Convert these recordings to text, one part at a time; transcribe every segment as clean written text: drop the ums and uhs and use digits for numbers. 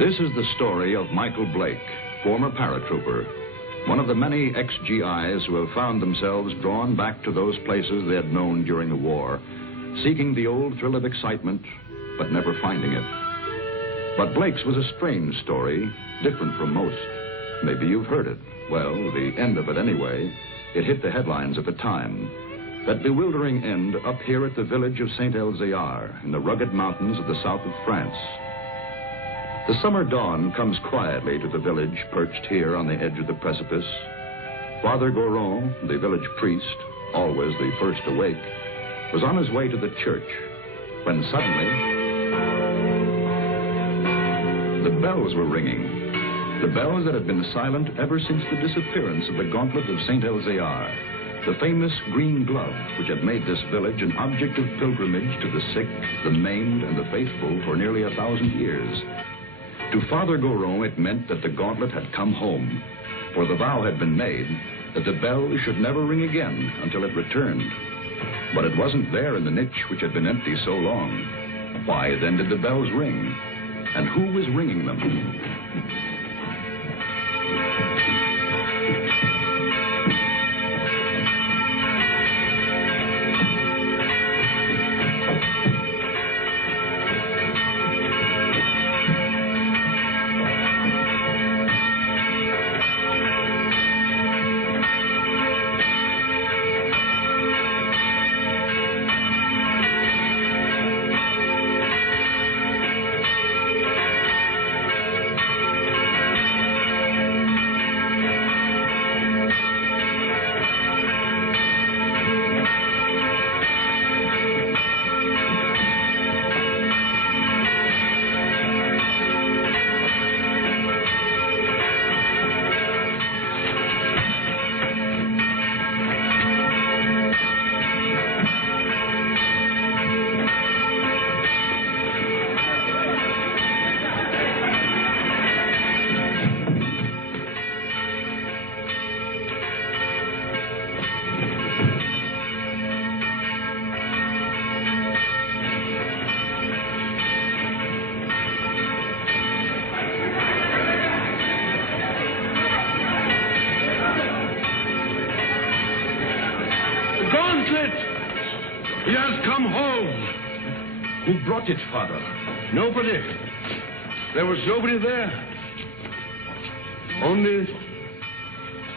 This is the story of Michael Blake, former paratrooper, one of the many ex-GIs who have found themselves drawn back to those places they had known during the war, seeking the old thrill of excitement, but never finding it. But Blake's was a strange story, different from most. Maybe you've heard it. Well, the end of it anyway. It hit the headlines at the time. That bewildering end up here at the village of Saint-Elzéar in the rugged mountains of the south of France. The summer dawn comes quietly to the village perched here on the edge of the precipice. Father Goron, the village priest, always the first awake, was on his way to the church when suddenly the bells were ringing. The bells that had been silent ever since the disappearance of the gauntlet of Saint-Elzéar, the famous green glove which had made this village an object of pilgrimage to the sick, the maimed, and the faithful for nearly 1,000 years. To Father Goron, it meant that the gauntlet had come home, for the vow had been made that the bell should never ring again until it returned. But it wasn't there in the niche which had been empty so long. Why then did the bells ring? And who was ringing them? He has come home. Who brought it, Father? Nobody. There was nobody there. Only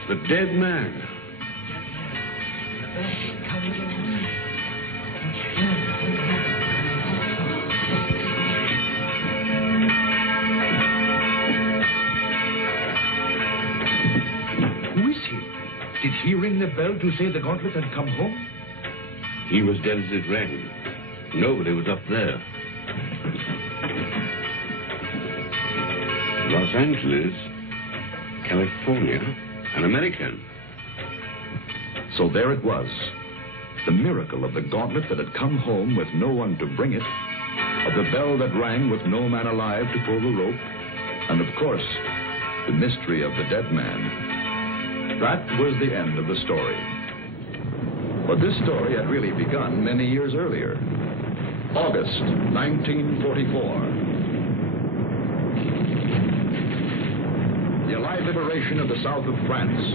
the dead man. Who is he? Did he ring the bell to say the gauntlet had come home? He was dead as it rang. Nobody was up there. Los Angeles, California, an American. So there it was. The miracle of the gauntlet that had come home with no one to bring it, of the bell that rang with no man alive to pull the rope, and of course, the mystery of the dead man. That was the end of the story. But this story had really begun many years earlier. August 1944. The Allied liberation of the south of France.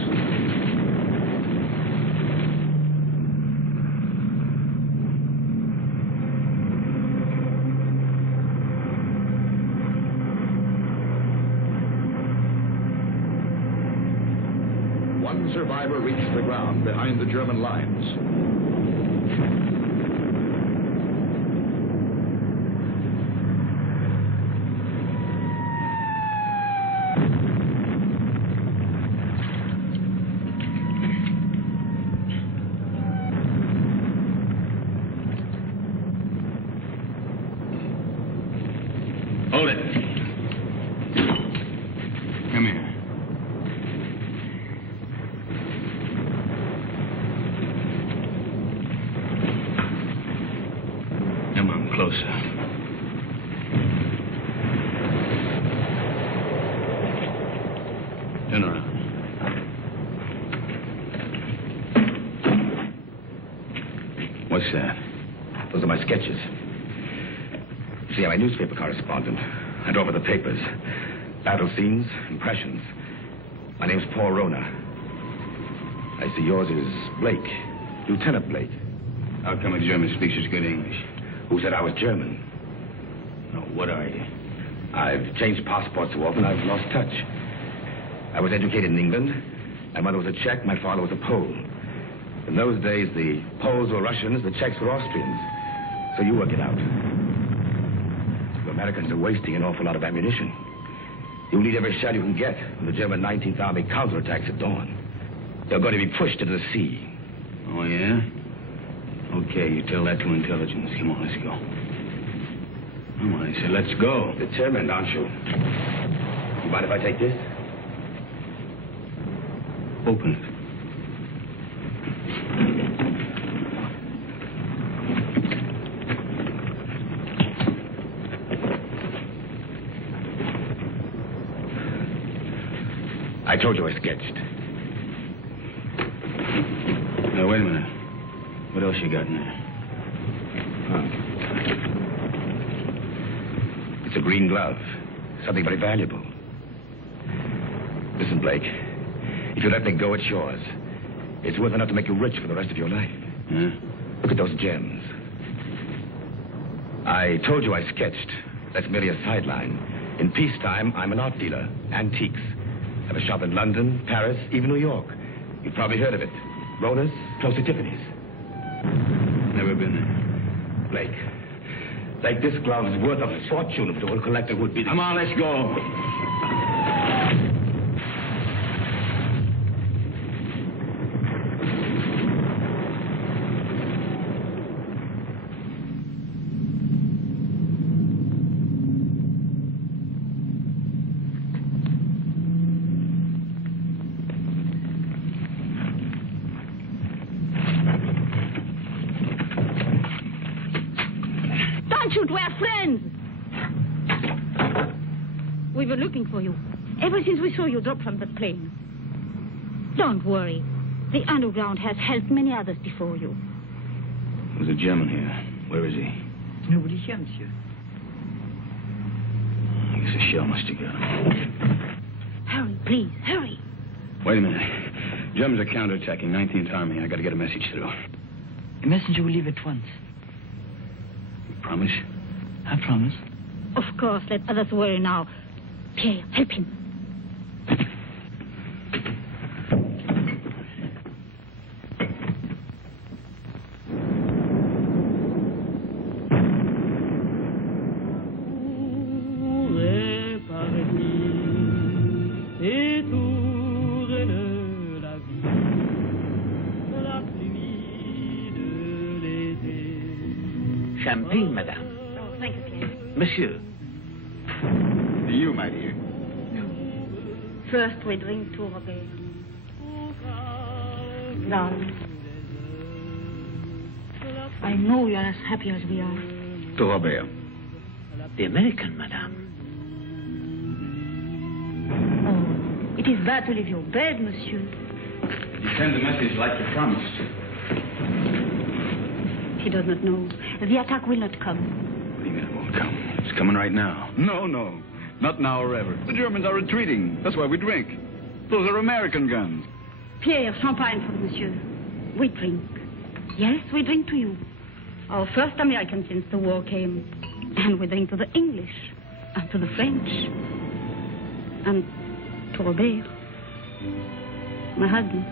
One survivor reached the ground behind the German lines. Hold it. Come here. Come on, closer. Turn around. What's that? Those are my sketches. See, I'm a newspaper correspondent. I and over the papers. Battle scenes, impressions. My name's Paul Rona. I see yours is Blake, Lieutenant Blake. How come a German speaks such good English? Who said I was German? No, what are you? I've changed passports so often I've lost touch. I was educated in England. My mother was a Czech, my father was a Pole. In those days, the Poles were Russians, the Czechs were Austrians. So you work it out. The Americans are wasting an awful lot of ammunition. You'll need every shell you can get when the German 19th Army counterattacks at dawn. They're going to be pushed into the sea. Oh, yeah? Okay, you tell that to intelligence. Come on, let's go. Come on, I said, let's go. Determined, aren't you? You mind if I take this? Open it. I told you I sketched. Now, wait a minute. What else you got in there? It's a green glove. Something very valuable. Listen, Blake. If you let me go, it's yours. It's worth enough to make you rich for the rest of your life. Yeah? Look at those gems. I told you I sketched. That's merely a sideline. In peacetime, I'm an art dealer. Antiques. I have a shop in London, Paris, even New York. You've probably heard of it. Rona's, close to Tiffany's. Never been there. Blake, this glove is worth a fortune if it were a collector who'd be... Come on, let's go. We were looking for you. Ever since we saw you drop from the plane. Don't worry. The underground has helped many others before you. There's a German here. Where is he? Nobody here, monsieur. I guess a shell must have got him. Hurry, please, hurry. Wait a minute. Germans are counterattacking 19th Army. I got to get a message through. A messenger will leave at once. You promise? I promise. Of course, let others worry now. Pierre, help him. Champagne, madame. Oh, thank you, Pierre. Monsieur. You, my dear. First we drink to Robert. Darling. I know you are as happy as we are. To Robert. The American, madame. Oh, it is bad to leave your bed, monsieur. You send the message like you promised. He does not know. The attack will not come. What do you mean it won't come? It's coming right now. No. Not now or ever. The Germans are retreating. That's why we drink. Those are American guns. Pierre, champagne for monsieur. We drink. Yes, we drink to you. Our first American since the war came. And we drink to the English. And to the French. And to Robert. My husband.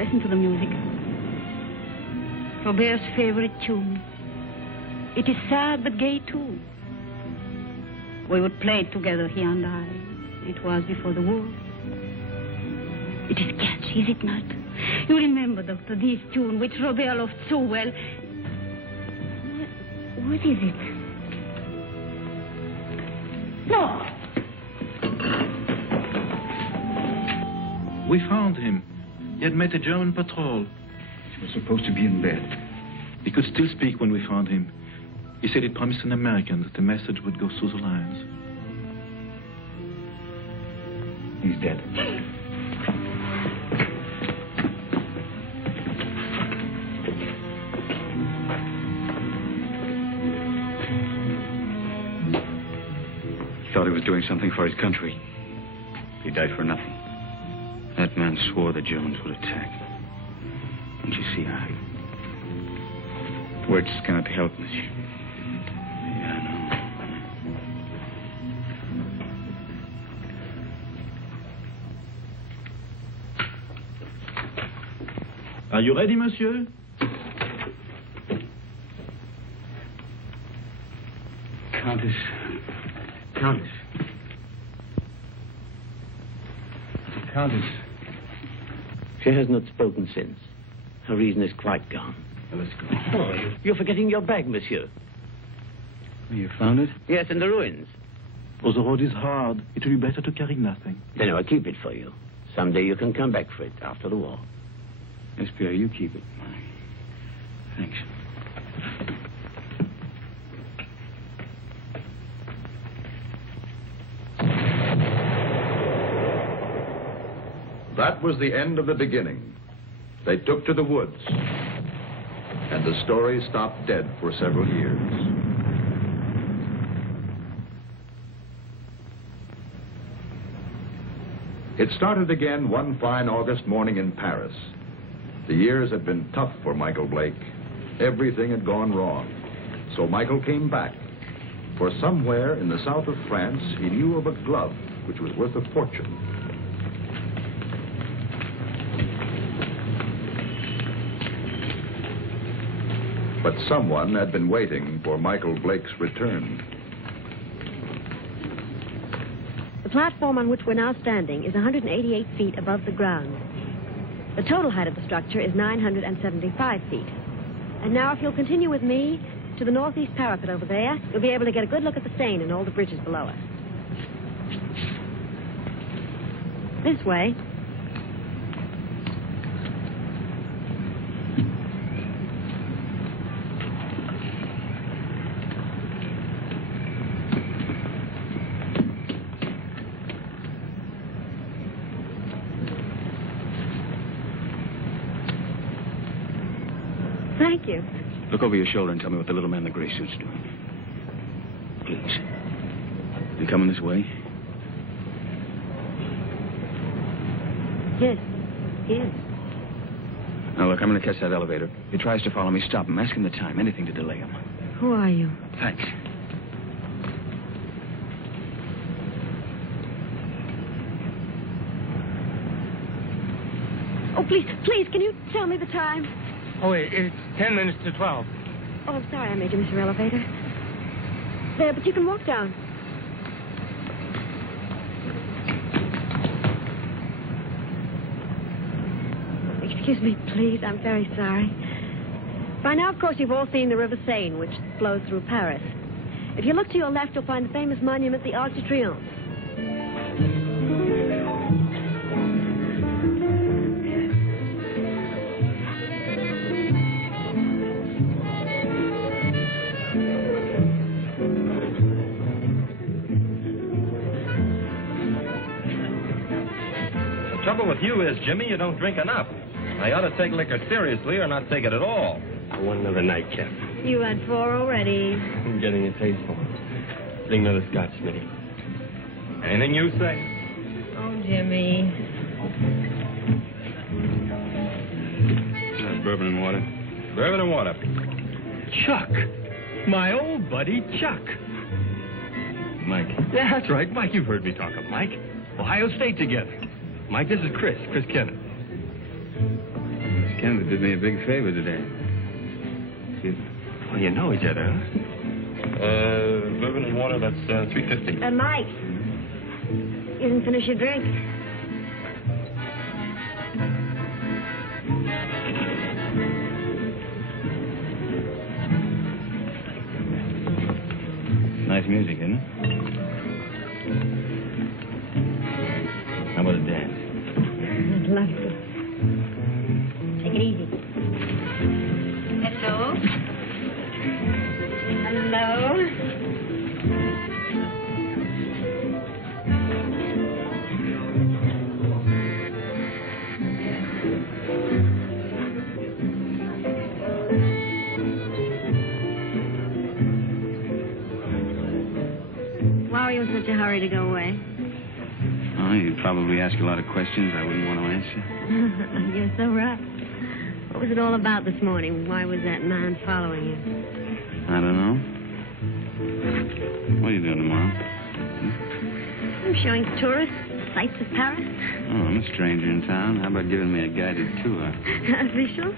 Listen to the music. Robert's favorite tune. It is sad but gay too. We would play it together, he and I. It was before the war. It is catchy, is it not? You remember, Doctor, this tune which Robert loved so well. What is it? No! We found him. He had met a German patrol. He was supposed to be in bed. He could still speak when we found him. He said he promised an American that the message would go through the lines. He's dead. doing something for his country. He died for nothing. That man swore the Jones would attack. Don't you see, words cannot help, monsieur. Yeah, I know. Are you ready, monsieur? Countess. Countess. Countess. She has not spoken since. Her reason is quite gone. Well, let's go. Oh, you're forgetting your bag, monsieur. You found it? Yes, in the ruins. Oh, the road is hard. It will be better to carry nothing. Then I'll keep it for you. Someday you can come back for it after the war. Yes, Pierre, you keep it. Thanks. That was the end of the beginning. They took to the woods, and the story stopped dead for several years. It started again one fine August morning in Paris. The years had been tough for Michael Blake. Everything had gone wrong. So Michael came back. For somewhere in the south of France, he knew of a glove which was worth a fortune. But someone had been waiting for Michael Blake's return. The platform on which we're now standing is 188 feet above the ground. The total height of the structure is 975 feet. And now, if you'll continue with me to the northeast parapet over there, you'll be able to get a good look at the Seine and all the bridges below us. This way. Thank you. Look over your shoulder and tell me what the little man in the gray suit's doing. Please. You coming this way? Yes, he is. Now, look, I'm going to catch that elevator. If he tries to follow me, stop him. Ask him the time. Anything to delay him. Who are you? Thanks. Oh, please, can you tell me the time? Oh, it's 10 minutes to 12. Oh, I'm sorry I made you miss your elevator. There, but you can walk down. Excuse me, please. I'm very sorry. By now, of course, you've all seen the River Seine, which flows through Paris. If you look to your left, you'll find the famous monument, the Arc de Triomphe. The trouble with you is, Jimmy, you don't drink enough. I ought to take liquor seriously or not take it at all. I want another nightcap. You had 4 already. I'm getting a taste for it. Bring another scotch, Smitty. Anything you say. Oh, Jimmy. Bourbon and water. Bourbon and water. Chuck. My old buddy, Chuck. Mike. Yeah, that's right. Mike, you've heard me talk of Mike. Ohio State together. Mike, this is Chris Kenneth. Miss Kenneth did me a big favor today. Excuse me. Well, you know each other, huh? Bourbon and water, that's $3.50. Mike, you didn't finish your drink. Nice music, isn't it? How about a dance? I'd love to. Take it easy. Hello? Hello? Why are you in such a hurry? hurry to go away? Oh, you'd probably ask a lot of questions I wouldn't want to answer. You're so right. What was it all about this morning? Why was that man following you? I don't know. What are you doing tomorrow? I'm showing tourists sights of Paris. Oh, I'm a stranger in town. How about giving me a guided tour? Official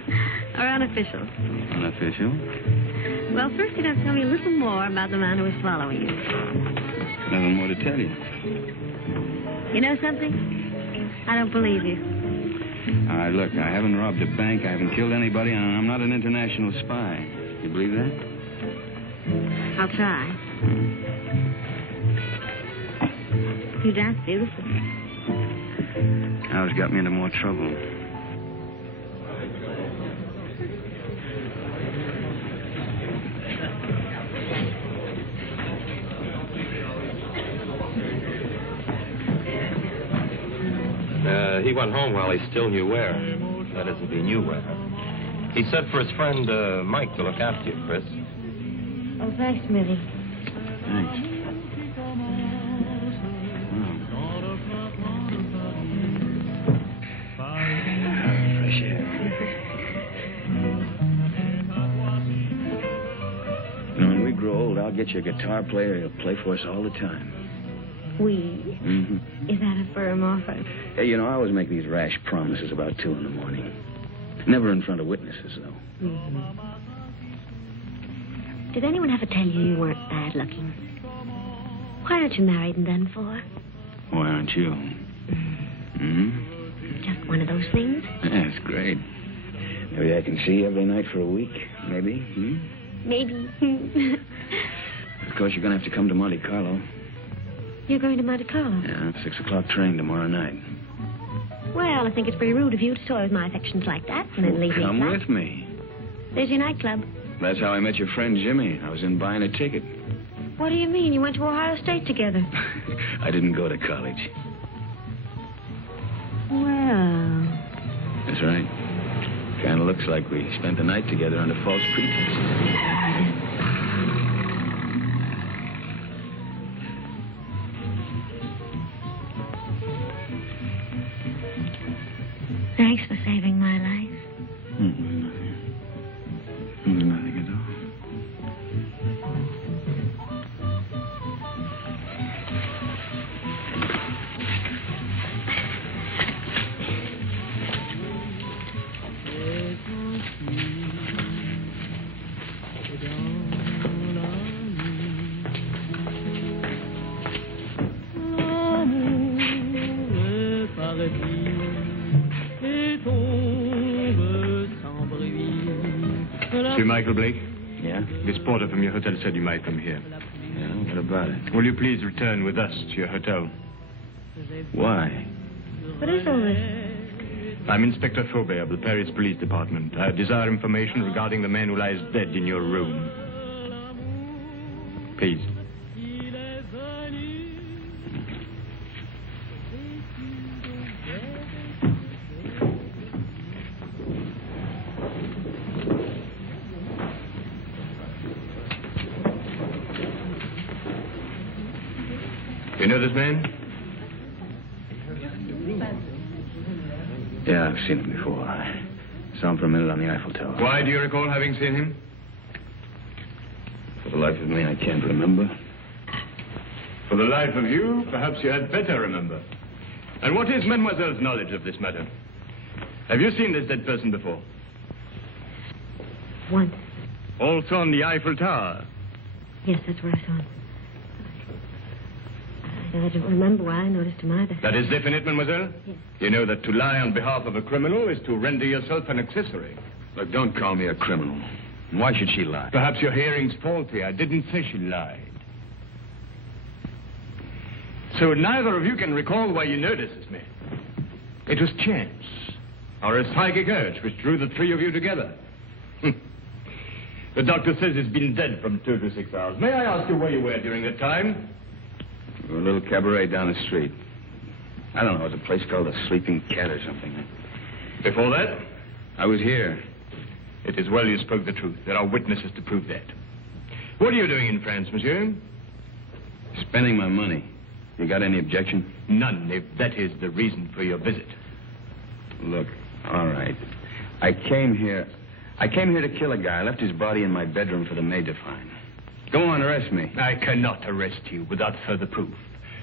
or unofficial? Unofficial. Well, first you'd have to tell me a little more about the man who was following you. Nothing more to tell you. You know something? I don't believe you. All right, look, I haven't robbed a bank, I haven't killed anybody, and I'm not an international spy. You believe that? I'll try. You dance beautifully. Now it's got me into more trouble. He went home while he still knew where. That is, if he knew where. He said for his friend, Mike, to look after you, Chris. Oh, thanks, Millie. Thanks. Fresh air. You know, when we grow old, I'll get you a guitar player. He'll play for us all the time. We? Mm-hmm. Is that a firm offer? Hey, you know, I always make these rash promises about 2 in the morning. Never in front of witnesses, though. Mm-hmm. Did anyone ever tell you weren't bad looking? Why aren't you married and done for? Why aren't you? Mm-hmm. Just one of those things? Yeah, it's great. Maybe I can see you every night for a week. Maybe. Hmm? Maybe. Of course, you're going to have to come to Monte Carlo. You're going to Monte Carlo? Yeah, 6 o'clock train tomorrow night. Well, I think it's pretty rude of you to toy with my affections like that and then leave me. Come with me. There's your nightclub. That's how I met your friend Jimmy. I was in buying a ticket. What do you mean? You went to Ohio State together. I didn't go to college. Well... That's right. Kind of looks like we spent the night together under false pretenses. Thanks for saving my life. Nothing at all. Monsieur Michael Blake? Yeah? This porter from your hotel said you might come here. Yeah, what about it? Will you please return with us to your hotel? Why? What is all this? I'm Inspector Faubert of the Paris Police Department. I desire information regarding the man who lies dead in your room. Please. You know this man? Yeah, I've seen him before. I saw him for a minute on the Eiffel Tower. Why do you recall having seen him? For the life of me, I can't remember. For the life of you, perhaps you had better remember. And what is Mademoiselle's knowledge of this matter? Have you seen this dead person before? Once. Also on the Eiffel Tower? Yes, that's where I saw him. I don't remember why I noticed him either. That is definite, mademoiselle? Yes. You know that to lie on behalf of a criminal is to render yourself an accessory. Look, don't call me a criminal. Why should she lie? Perhaps your hearing's faulty. I didn't say she lied. So neither of you can recall why you noticed this man. It was chance, or a psychic urge which drew the 3 of you together. The doctor says he's been dead from 2 to 6 hours. May I ask you where you were during that time? A little cabaret down the street. I don't know, it was a place called the Sleeping Cat or something. Before that? I was here. It is well you spoke the truth. There are witnesses to prove that. What are you doing in France, monsieur? Spending my money. You got any objection? None, if that is the reason for your visit. Look, all right. I came here to kill a guy. I left his body in my bedroom for the maid to find. Go on, arrest me. I cannot arrest you without further proof.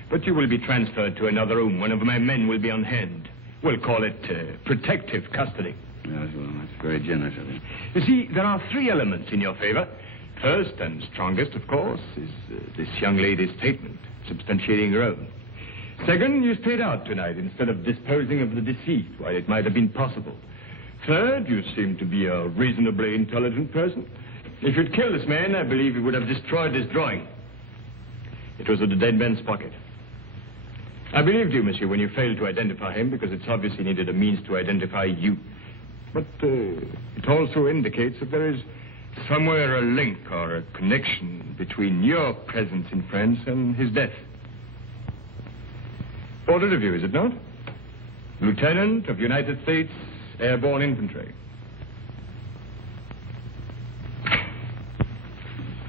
But you will be transferred to another room. One of my men will be on hand. We'll call it protective custody. Yes, well, that's very generous of you. You see, there are 3 elements in your favor. First and strongest, of course, is this young lady's statement, substantiating her own. Second, you stayed out tonight instead of disposing of the deceased while it might have been possible. Third, you seem to be a reasonably intelligent person. If you'd killed this man, I believe you would have destroyed this drawing. It was in the dead man's pocket. I believed you, monsieur, when you failed to identify him, because it's obvious he needed a means to identify you. But it also indicates that there is somewhere a link or a connection between your presence in France and his death. Portrait of you, is it not? Lieutenant of United States Airborne Infantry.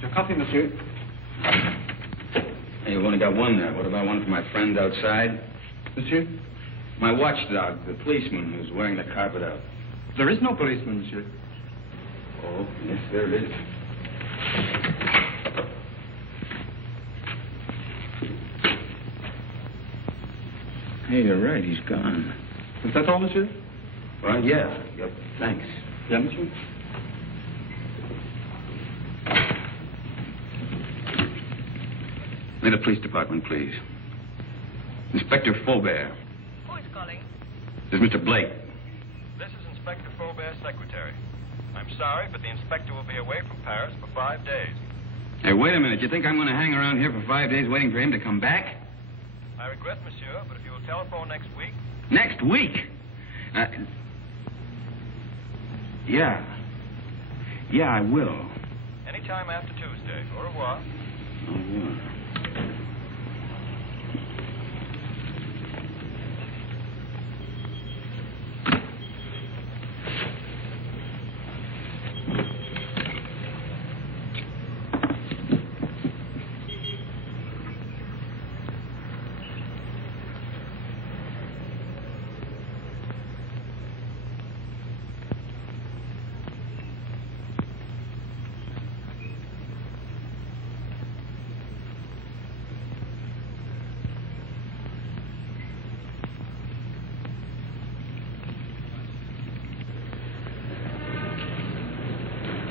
Your coffee, monsieur. Hey, you've only got one there. What about one for my friend outside? Monsieur? My watchdog, the policeman who's wearing the carpet out. There is no policeman, monsieur. Oh, yes, there it is. Hey, you're right. He's gone. Is that all, monsieur? Well, yeah. Yep. Thanks. Yeah, monsieur. May the police department, please. Inspector Faubert. Who is calling? This is Mr. Blake. This is Inspector Faubert's secretary. I'm sorry, but the inspector will be away from Paris for 5 days. Hey, wait a minute. You think I'm going to hang around here for 5 days waiting for him to come back? I regret, monsieur, but if you will telephone next week... Next week? Yeah. Yeah, I will. Anytime after Tuesday. Au revoir. Au revoir.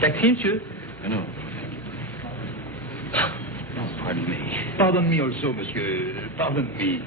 Taxi, monsieur? No. Oh, pardon me. Pardon me also, monsieur. Pardon me.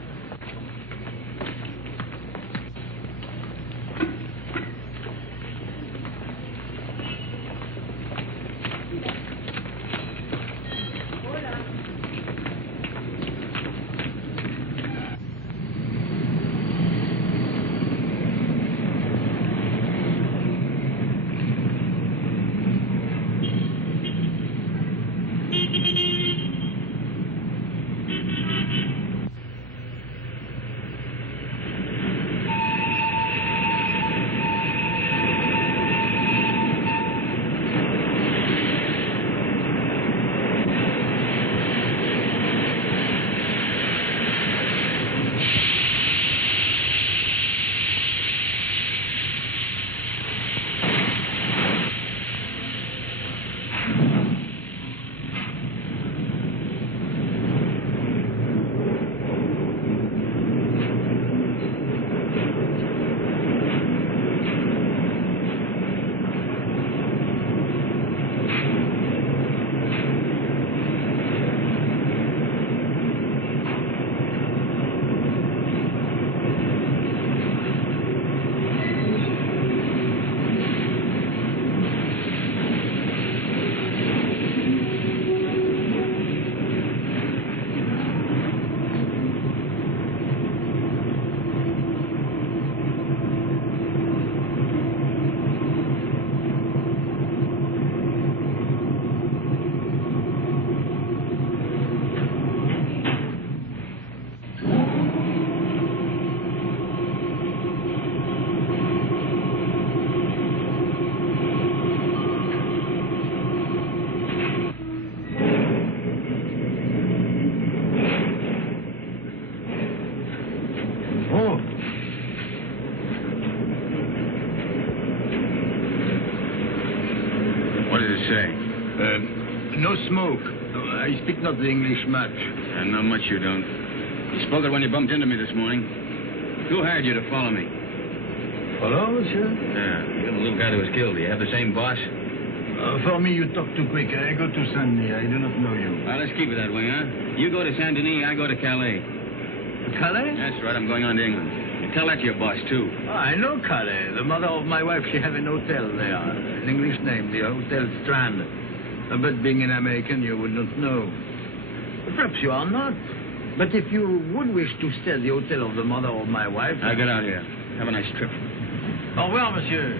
Oh. What does it say? No smoke. I speak not the English much. Not much you don't. You spoke it when you bumped into me this morning. Who hired you to follow me? Follow, monsieur? Yeah, you're the little guy that was killed. Do you have the same boss? For me, you talk too quick. I go to Sunday. I do not know you. Well, let's keep it that way, huh? You go to Saint Denis, I go to Calais. Calais? That's right, I'm going on to England. You tell that to your boss, too. Oh, I know Calais. The mother of my wife, she have an hotel there. An English name, the Hotel Strand. But being an American, you would not know. Perhaps you are not. But if you would wish to stay at the hotel of the mother of my wife... I'll get out here. Have a nice trip. Au revoir, monsieur.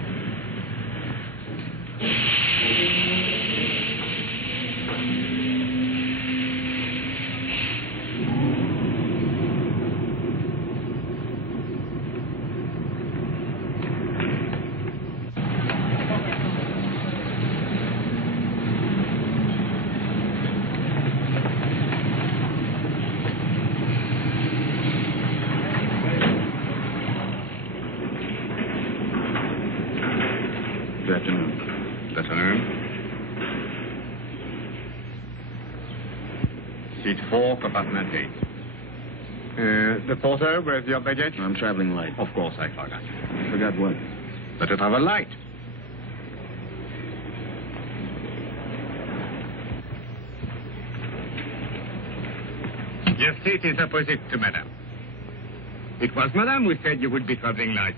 Good afternoon. Good afternoon. Seat 4, compartment 8. The porter, where's your baggage? I'm traveling light. Of course, I forgot. Forgot what? But to travel light. Your seat is opposite to Madame. It was Madame who said you would be traveling light.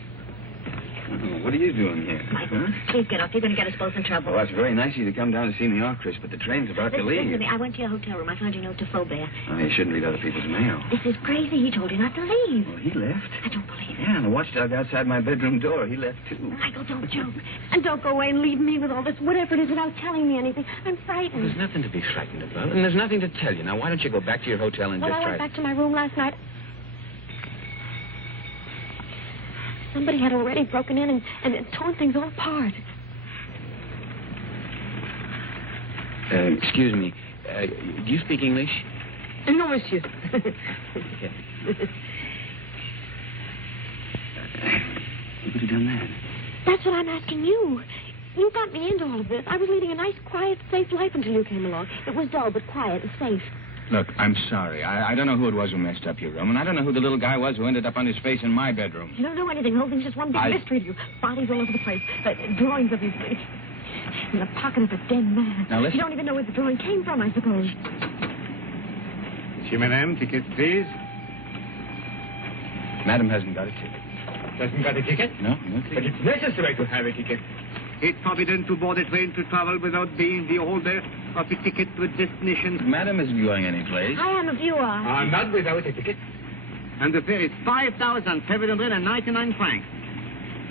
What are you doing here? Michael, please get off. You're going to get us both in trouble. Well, that's very nice of you to come down to see me off, Chris, but the train's about to leave. Listen to me. I went to your hotel room. I found your note to Faubert. Oh, you shouldn't read other people's mail. This is crazy. He told you not to leave. Well, he left. I don't believe it. Yeah, and the watchdog outside my bedroom door, he left, too. Michael, don't joke. And don't go away and leave me with all this, whatever it is, without telling me anything. I'm frightened. There's nothing to be frightened about, and there's nothing to tell you. Now, why don't you go back to your hotel and Well, just I try... went back to my room last night. Somebody had already broken in and torn things all apart. Excuse me. Do you speak English? No, monsieur. Who could have done that? That's what I'm asking you. You got me into all of this. I was leading a nice, quiet, safe life until you came along. It was dull, but quiet and safe. Look, I'm sorry. I don't know who it was who messed up your room, and I don't know who the little guy was who ended up on his face in my bedroom. You don't know anything. The whole thing's just one big mystery to you. Bodies all over the place. Drawings of you in the pocket of a dead man. Now, listen. You don't even know where the drawing came from, I suppose. Monsieur, Madame, ticket, please. Madam hasn't got a ticket. Doesn't got a ticket? No ticket. But it's necessary to have a ticket. It's forbidden to board a train to travel without being the holder of a ticket to a destination. Madam isn't going anyplace. I am if you are. Not without a ticket. And the fare is 5,799 francs.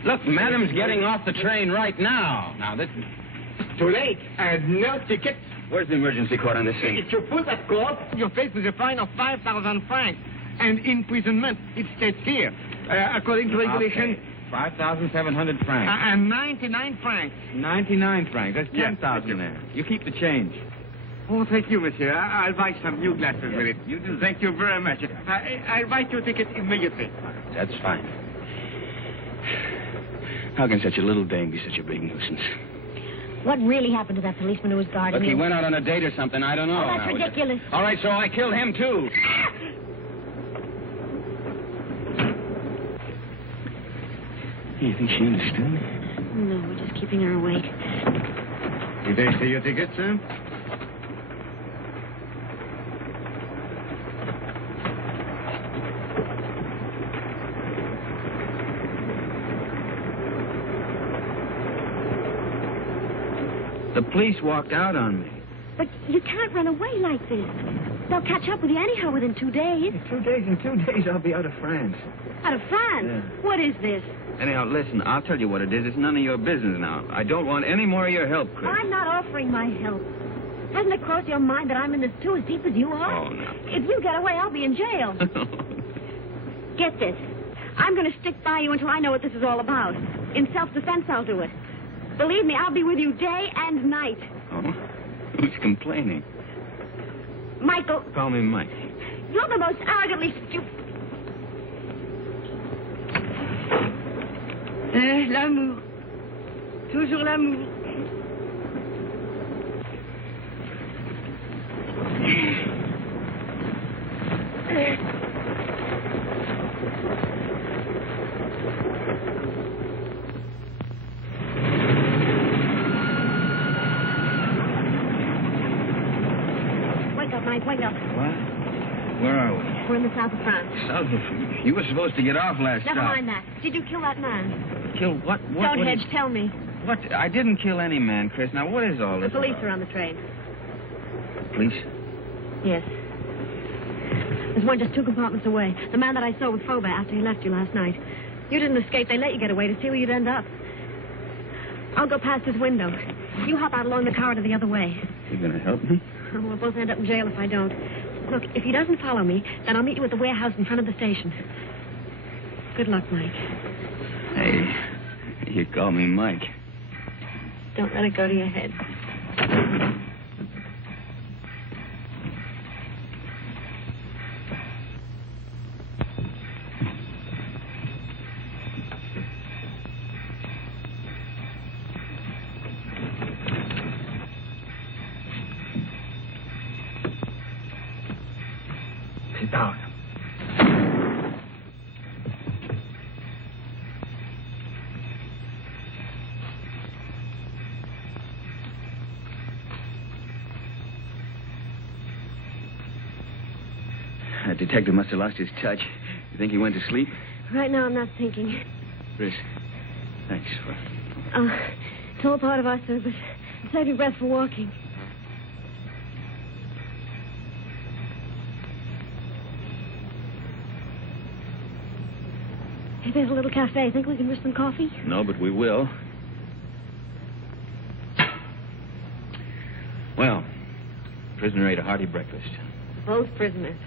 Look, Madam's getting off the train right now. Now, this... Too late. And no ticket. Where's the emergency court on this thing? If you put that court, you're faced with a fine of 5,000 francs. And imprisonment. It states here, according to regulation... Okay. 5,700 francs. And 99 francs. 99 francs. That's 10,000 there. You keep the change. Oh, thank you, monsieur. I'll buy some new glasses with it. You do. Thank you very much. I'll write your ticket immediately. That's fine. How can such a little dame be such a big nuisance? What really happened to that policeman who was guarding Look, he you? went out on a date or something. I don't know. Oh, that's ridiculous. All right, so I killed him, too. You think she understood? No, we're just keeping her awake. Did they see your ticket, sir? The police walked out on me. But you can't run away like this. They'll catch up with you anyhow within 2 days. In 2 days, I'll be out of France. Out of France? Yeah. What is this? Anyhow, listen, I'll tell you what it is. It's none of your business now. I don't want any more of your help, Chris. I'm not offering my help. Hasn't it crossed your mind that I'm in this too as deep as you are? Oh, no. If you get away, I'll be in jail. Get this. I'm going to stick by you until I know what this is all about. In self-defense, I'll do it. Believe me, I'll be with you day and night. Oh? Who's complaining? Michael. Call me Mike. You're the most arrogantly stupid... L'amour. Toujours l'amour. Wake up, Mike, wake up. What? Where are we? We're in the south of France. South of... You were supposed to get off last Never stop. mind that. Did you kill that man? Kill what? Don't what hedge, tell me. What? I didn't kill any man, Chris. Now, what is all The this police about? are on the train. Police? Yes. There's one just 2 compartments away. The man that I saw with Faubert after he left you last night. You didn't escape. They let you get away to see where you'd end up. I'll go past his window. You hop out along the corridor the other way. You gonna help me? Oh, we'll both end up in jail if I don't. Look, if he doesn't follow me, then I'll meet you at the warehouse in front of the station. Good luck, Mike. Hey, you call me Mike. Don't let it go to your head. Sit down. That detective must have lost his touch. You think he went to sleep? Right now, I'm not thinking. Chris, thanks for... It's all part of our service. Save your breath for walking. Hey, there's a little cafe. Think we can risk some coffee? No, but we will. Well, prisoner ate a hearty breakfast. Both prisoners.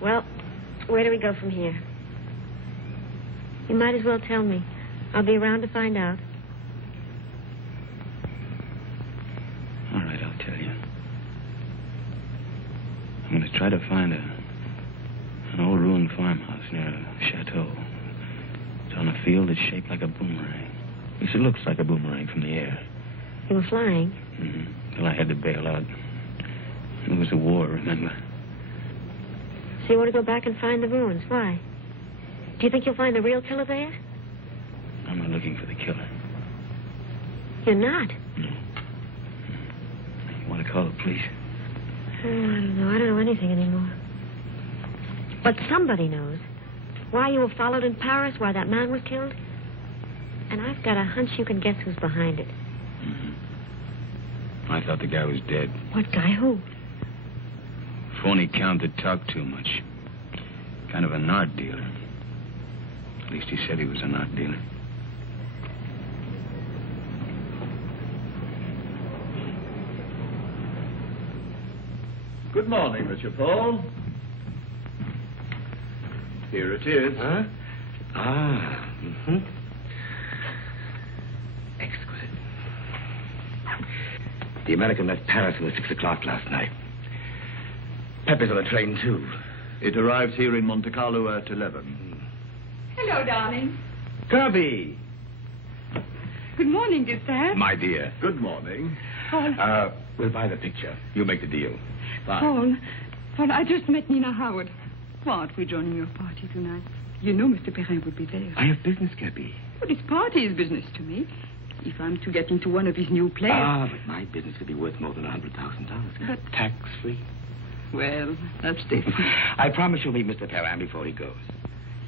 Well, where do we go from here? You might as well tell me. I'll be around to find out. All right, I'll tell you. I'm going to try to find an old ruined farmhouse near a chateau. It's on a field that's shaped like a boomerang. At least it looks like a boomerang from the air. You were flying? Mm-hmm. Till I had to bail out. It was a war, remember? So you want to go back and find the ruins? Why? Do you think you'll find the real killer there? I'm not looking for the killer. You're not? No. You want to call the police? Oh, I don't know. I don't know anything anymore. But somebody knows. Why you were followed in Paris, why that man was killed. And I've got a hunch you can guess who's behind it. Mm-hmm. I thought the guy was dead. What guy? Who? Phony count that talked too much. Kind of an art dealer. At least he said he was an art dealer. Good morning, Monsieur Paul. Here it is. Huh? Ah. Mm-hmm. Exquisite. The American left Paris at 6 o'clock last night. Pepper's on the train, too. It arrives here in Monte Carlo at 11. Hello, darling. Gaby! Good morning, dear sir. My dear. Good morning. Paul. We'll buy the picture. You make the deal. Paul, I just met Nina Howard. Why aren't we joining your party tonight? You know Mr. Perrin would be there. I have business, Gaby. Well, his party is business to me. If I'm to get into one of his new plays... But my business could be worth more than $100,000. But... Tax-free. Well, that's different. I promise you'll meet Mr. Perrin before he goes.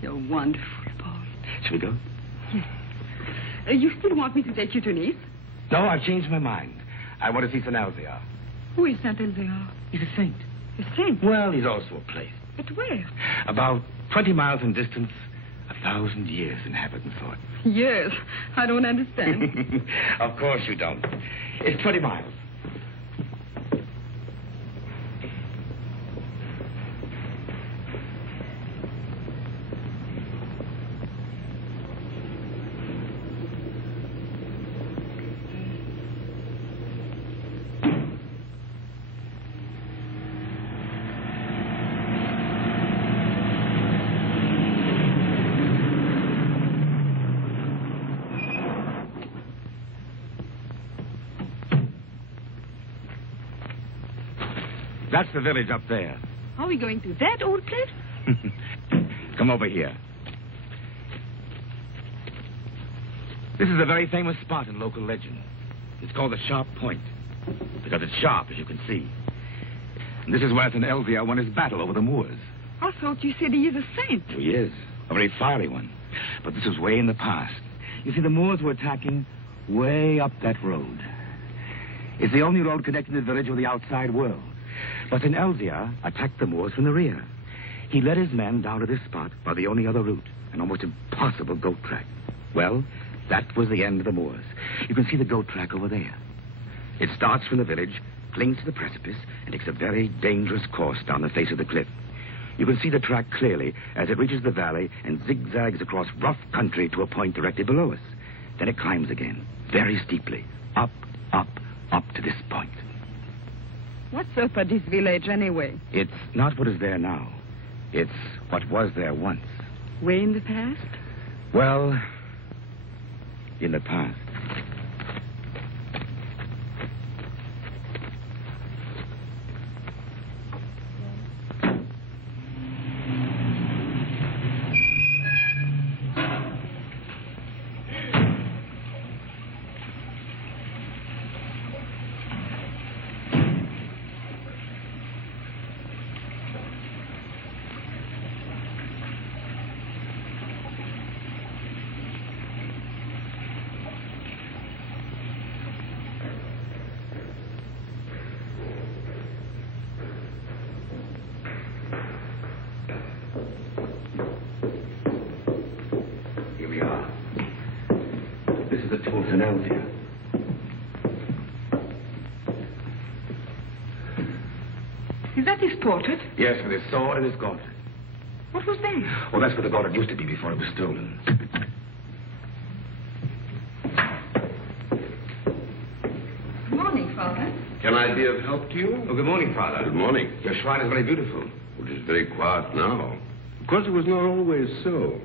You're wonderful, Paul. Shall we go? Yes. You still want me to take you to Nice? No, I've changed my mind. I want to see Saint Elzéar. Who is Saint Elzéar? He's a saint. A saint? Well, he's also a place. But where? About 20 miles in distance, 1,000 years in habit and thought. Yes, I don't understand. Of course you don't. It's 20 miles. That's the village up there. Are we going to that old place? Come over here. This is a very famous spot in local legend. It's called the Sharp Point, because it's sharp, as you can see. And this is where St. Elzia won his battle over the Moors. I thought you said he is a saint. Oh, he is. A very fiery one. But this was way in the past. You see, the Moors were attacking way up that road. It's the only road connecting the village with the outside world. But St. Elzia attacked the Moors from the rear. He led his men down to this spot by the only other route, an almost impossible goat track. Well, that was the end of the Moors. You can see the goat track over there. It starts from the village, clings to the precipice, and takes a very dangerous course down the face of the cliff. You can see the track clearly as it reaches the valley and zigzags across rough country to a point directly below us. Then it climbs again, very steeply, up, up, up to this point. What's up at this village, anyway? It's not what is there now. It's what was there once. Way in the past? Well, in the past. Is that his portrait? Yes, with his sword and his gauntlet. What was that? Oh, that's where the gauntlet used to be before it was stolen. Good morning, Father. Can I be of help to you? Oh, good morning, Father. Good morning. Your shrine is very beautiful. It is very quiet now. Of course, it was not always so.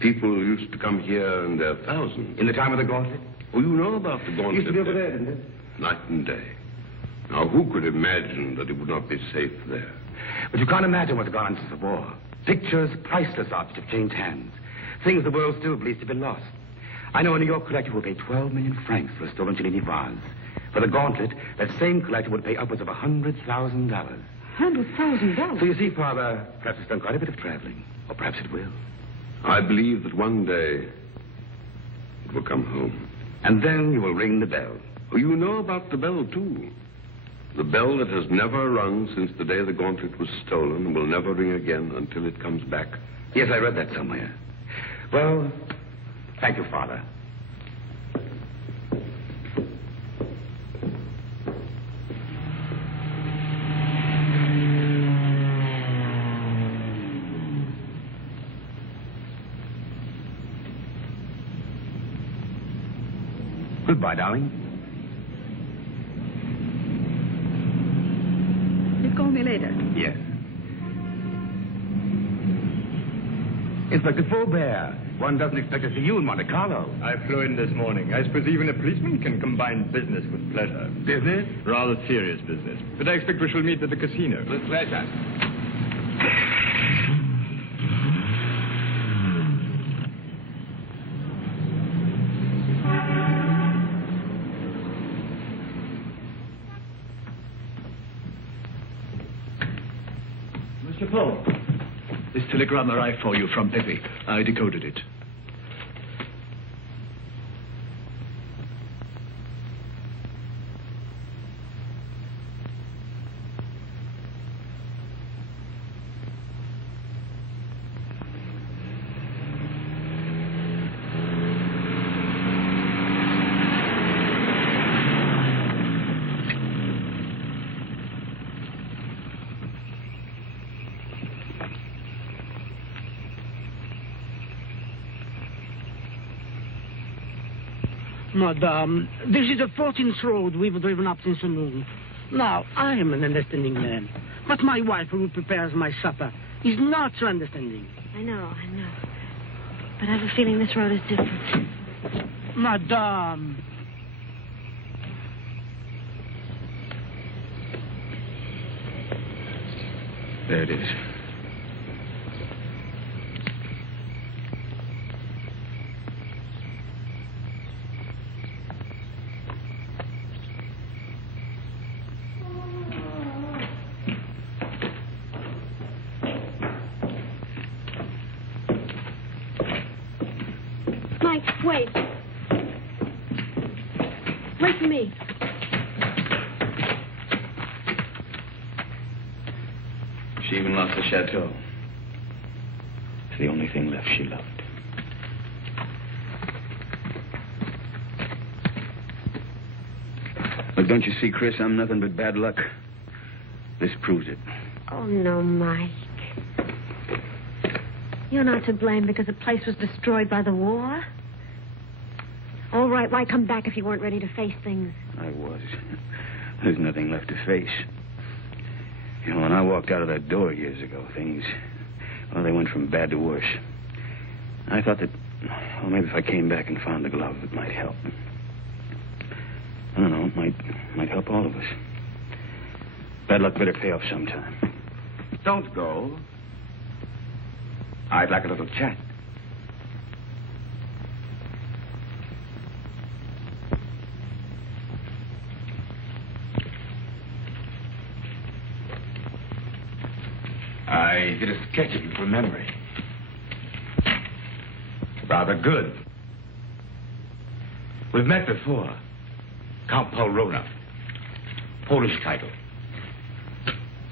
People used to come here in their thousands. In the time of the gauntlet? Oh, you know about the gauntlet. It used to be over there, didn't it? Night and day. Now, who could imagine that it would not be safe there? But you can't imagine what the gone since the war. Pictures, priceless objects have changed hands. Things the world still believes to be lost. I know a New York collector will pay 12 million francs for a stolen Cellini vase. For the gauntlet, that same collector would pay upwards of $100,000. $100,000? So you see, Father, perhaps it's done quite a bit of traveling. Or perhaps it will. I believe that one day it will come home. And then you will ring the bell. Oh, you know about the bell, too. The bell that has never rung since the day the gauntlet was stolen will never ring again until it comes back. Yes, I read that somewhere. Well, thank you, Father. Goodbye, darling. You call me later. Yes. Inspector Faubert. One doesn't expect to see you in Monte Carlo. I flew in this morning. I suppose even a policeman can combine business with pleasure. Business? Rather serious business. But I expect we shall meet at the casino. With pleasure. Mr. Paul, this telegram arrived for you from Pepe. I decoded it. Madame, this is the 14th road we've driven up since noon. Now, I am an understanding man. But my wife, who prepares my supper, is not so understanding. I know. But I have a feeling this road is different. Madame. There it is. Mike, wait. Wait for me. She even lost the chateau. It's the only thing left she loved. Look, don't you see, Chris, I'm nothing but bad luck. This proves it. Oh, no, Mike. You're not to blame because the place was destroyed by the war. All right, why come back if you weren't ready to face things? I was. There's nothing left to face. You know, when I walked out of that door years ago, things, well, they went from bad to worse. I thought that, well, maybe if I came back and found the glove, it might help. I don't know, it might help all of us. Bad luck better pay off sometime. Don't go. I'd like a little chat. I did a sketch of you from memory. Rather good. We've met before. Count Paul Rona. Polish title.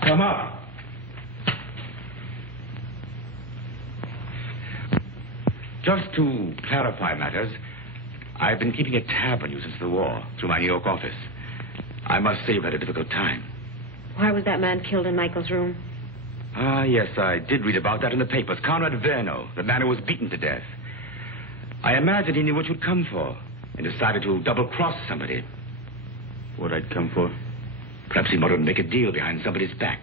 Come up. Just to clarify matters, I've been keeping a tab on you since the war, through my New York office. I must say you've had a difficult time. Why was that man killed in Michael's room? Ah, yes, I did read about that in the papers. Conrad Verno, the man who was beaten to death. I imagined he knew what you'd come for and decided to double-cross somebody. What I'd come for? Perhaps he wanted to make a deal behind somebody's back.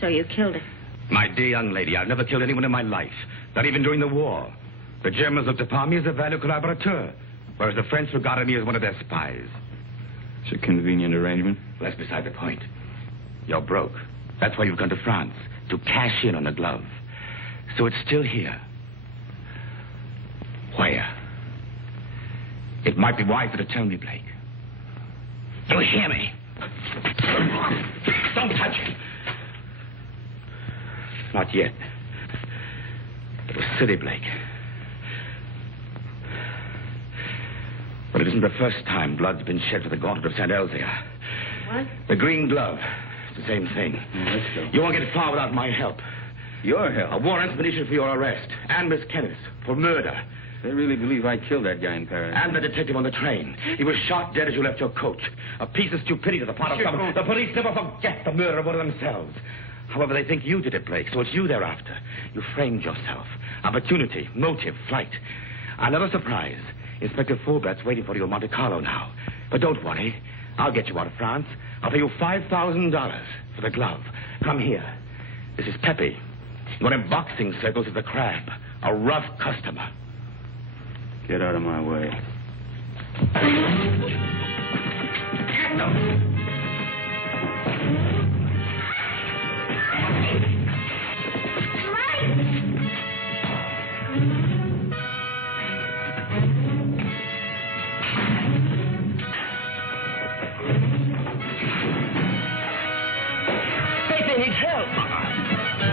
So you killed him? My dear young lady, I've never killed anyone in my life, not even during the war. The Germans looked upon me as a valued collaborateur, whereas the French regarded me as one of their spies. It's a convenient arrangement. Well, that's beside the point. You're broke. That's why you've come to France, to cash in on the glove. So it's still here. Where? It might be wiser to tell me, Blake. Do you hear me? Don't touch it. Not yet. It was silly, Blake. But it isn't the first time blood's been shed for the gauntlet of St. Elzea. What? The green glove. It's the same thing. Let's go. You won't get far without my help. Your help? A warrant petition for your arrest. And Miss Kenneth for murder. They really believe I killed that guy in Paris. And the detective on the train. He was shot dead as you left your coach. A piece of stupidity to the part of someone. The police never forget the murder of one of themselves. However, they think you did it, Blake, so it's you they're after. You framed yourself. Opportunity, motive, flight. Another surprise. Inspector Faubert's waiting for you in Monte Carlo now. But don't worry. I'll get you out of France. I'll pay you $5,000 for the glove. Come here. This is Pepe. Known in boxing circles as the Crab. A rough customer. Get out of my way. Pepe needs help.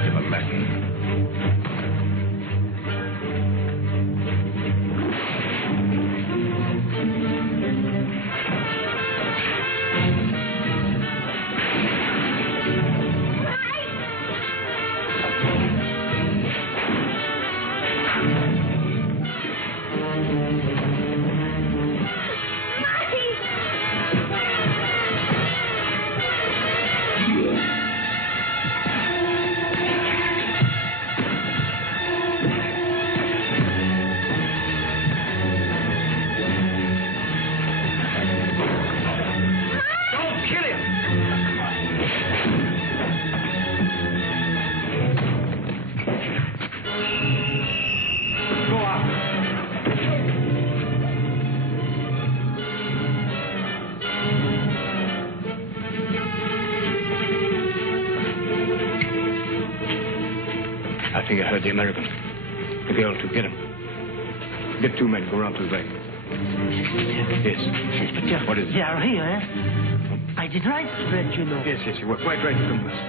Give a lesson. think I heard the American. The girl to get him. Get 2 men, go around to the back. Yes. Inspector. What is it? They are here, eh? I did right, but you know. Yes, you were quite right to come with us.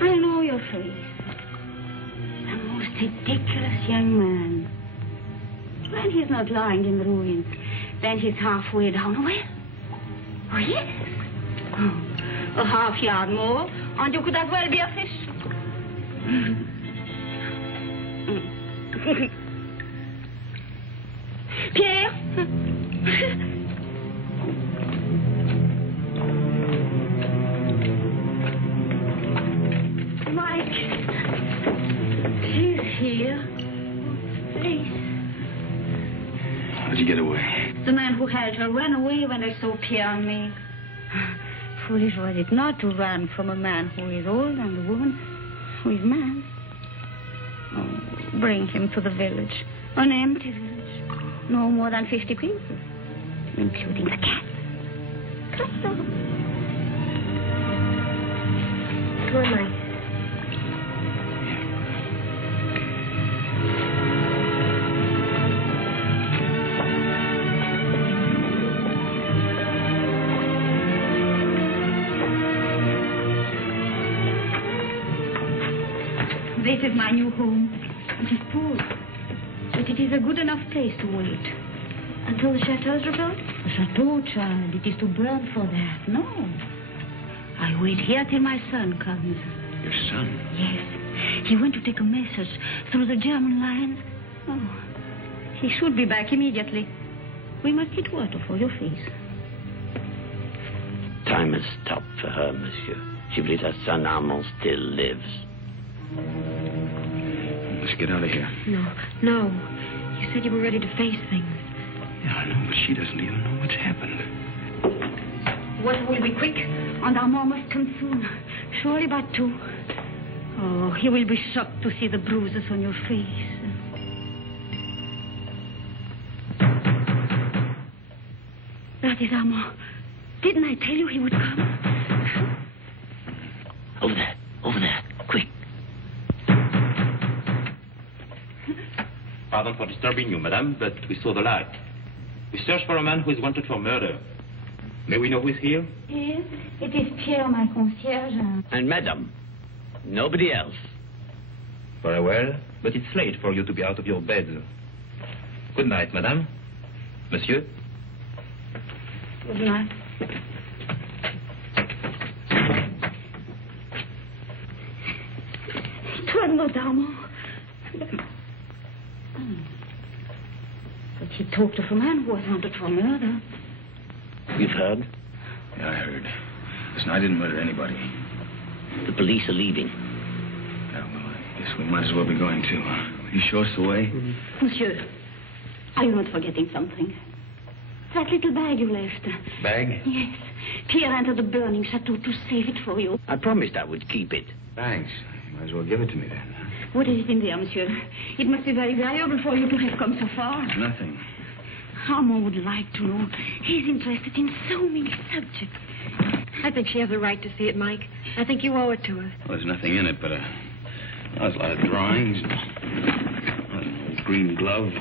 I know your face. The most ridiculous young man. When he's not lying in the ruins, then he's halfway down a well. Oh, yes. Oh, a half yard more, and you could as well be a fish. Pierre? Mike. He's here. Please. How'd you get away? The man who held her ran away when they saw Pierre and me. Foolish was it not to run from a man who is old and a woman who is mad. Oh, bring him to the village. An empty village. No more than 50 people, including the cat. Come on. Come on, Mike. This is my new home. It is poor, but it is a good enough place to wait. Until the chateau's rebuilt? The chateau, child, it is to burn for that. No. I wait here till my son comes. Your son? Yes. He went to take a message through the German lines. Oh, he should be back immediately. We must get water for your face. Time has stopped for her, monsieur. She believes her son Armand still lives. Let's get out of here. No. You said you were ready to face things. Yeah, I know, but she doesn't even know what's happened. Water will be quick, and Armand must come soon. Surely by 2. Oh, he will be shocked to see the bruises on your face. That is Armand. Didn't I tell you he would come? Over there, quick. Pardon for disturbing you, madame, but we saw the light. We search for a man who is wanted for murder. May we know who is here? Yes, it is Pierre, my concierge. And madame, nobody else. Very well, but it's late for you to be out of your bed. Good night, madame. Monsieur? Good night. It was not Armand. But he talked of a man who was wanted for murder. You've heard? Yeah, I heard. Listen, I didn't murder anybody. The police are leaving. Yeah, well, I guess we might as well be going too. Will you show us the way? Monsieur, are you not forgetting something? That little bag you left. Bag? Yes. Pierre entered the burning chateau to save it for you. I promised I would keep it. Thanks. You might as well give it to me then. What is it in there, monsieur? It must be very valuable for you to have come so far. Nothing. Armand would like to know. He's interested in so many subjects. I think she has a right to see it, Mike. I think you owe it to her. Well, there's nothing in it, but there's a lot of drawings. An old green glove.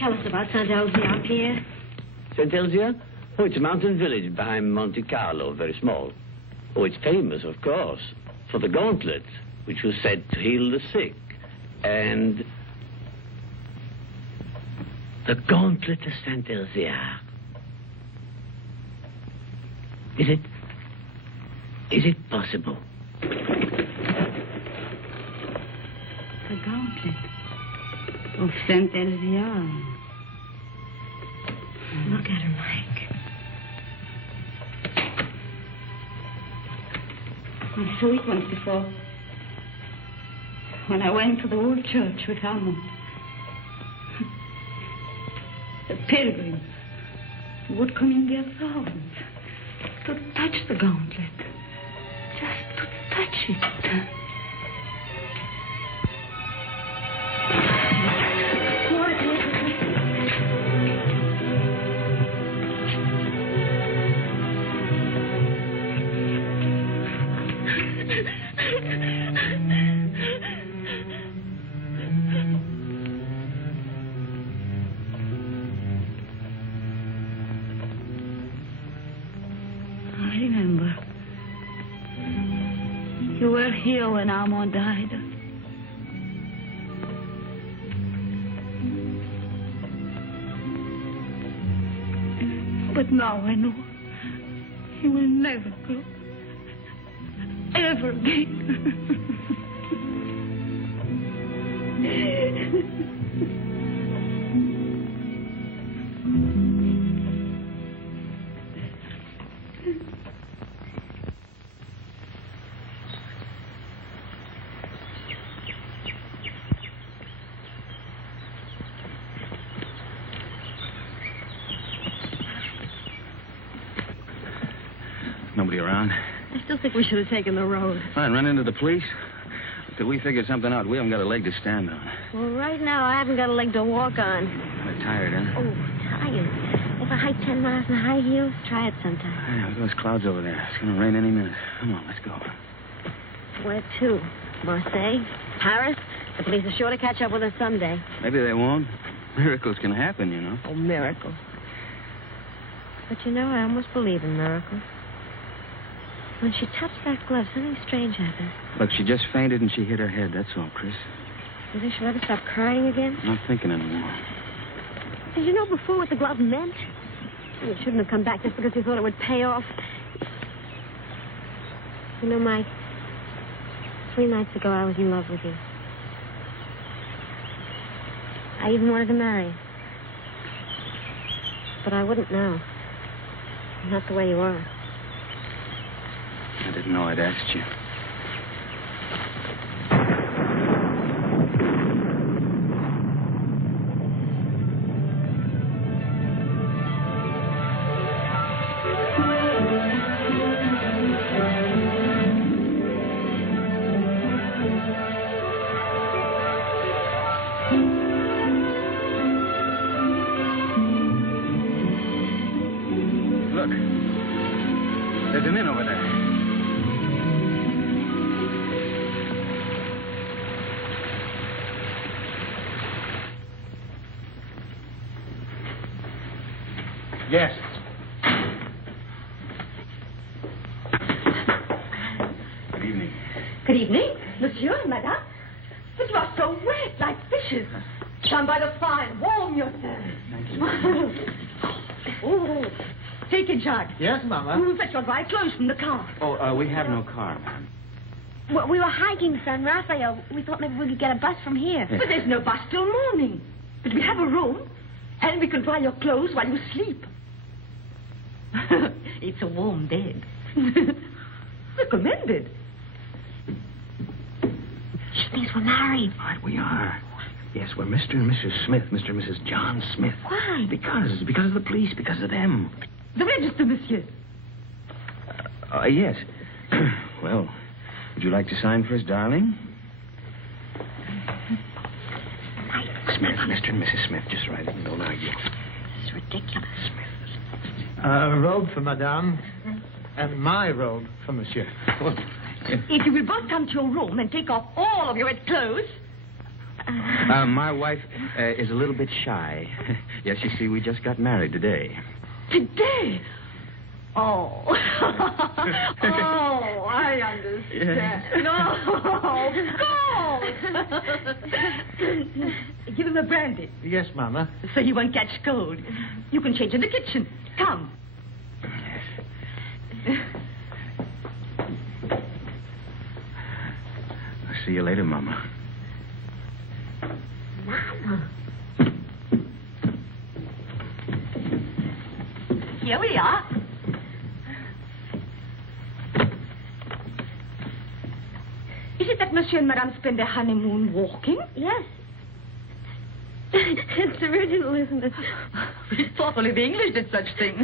Tell us about Saint-Elzia, Pierre. Saint-Elzia? Oh, it's a mountain village behind Monte Carlo, very small. Oh, it's famous, of course, for the gauntlet, which was said to heal the sick. And the gauntlet of Saint-Elzia. Is it possible? The gauntlet. Of Saint Elzia. Look at her, Mike. I saw it once before. When I went to the old church with Armand. The pilgrims would come in their thousands to touch the gauntlet. Just to touch it. Here when Armand died. But now I know he will never go. Ever again. Nobody around? I still think we should have taken the road. Fine, run into the police. Until we figure something out, we haven't got a leg to stand on. Well, right now, I haven't got a leg to walk on. Kind of tired, huh? Oh, tired. If I hike 10 miles in high heels, try it sometime. Yeah, look at those clouds over there. It's going to rain any minute. Come on, let's go. Where to? Marseille? Paris? The police are sure to catch up with us someday. Maybe they won't. Miracles can happen, you know. Oh, miracles. But you know, I almost believe in miracles. When she touched that glove, something strange happened. Look, she just fainted and she hit her head. That's all, Chris. You think she'll ever stop crying again? I'm not thinking anymore. Did you know before what the glove meant? It shouldn't have come back just because you thought it would pay off. You know, Mike, 3 nights ago I was in love with you. I even wanted to marry you. But I wouldn't now. Not the way you are. I didn't know I'd asked you. Look. There's an inn over there. Yes. Good evening. Good evening, monsieur and madame. But you are so wet, like fishes. Stand by the fire and warm yourselves. Thank you. Oh, take it, Jacques. Yes, Mama. We'll fetch your dry clothes from the car. Oh, we have no car, ma'am. Well, we were hiking San Rafael. We thought maybe we could get a bus from here. But there's no bus till morning. But we have a room, and we can dry your clothes while you sleep. It's a warm bed. Recommended. She thinks we're married. Right, we are. Yes, we're Mr. and Mrs. Smith, Mr. and Mrs. John Smith. Why? Because of the police, because of them. The register, monsieur. Yes. Well, would you like to sign for us, darling? Smith, Mr. and Mrs. Smith, just write it and don't argue. This is ridiculous. Smith. A robe for madame, and my robe for monsieur. If you will both come to your room and take off all of your wet clothes. My wife is a little bit shy. Yes, you see, we just got married today. Today? Oh. Oh, I understand. No, go. Give him a brandy. Yes, Mama. So he won't catch cold. You can change in the kitchen. Come. I'll see you later, Mama. Mama. Here we are. Is it that Monsieur and Madame spend their honeymoon walking? Yes. It's original, isn't it? We thought only the English did such things.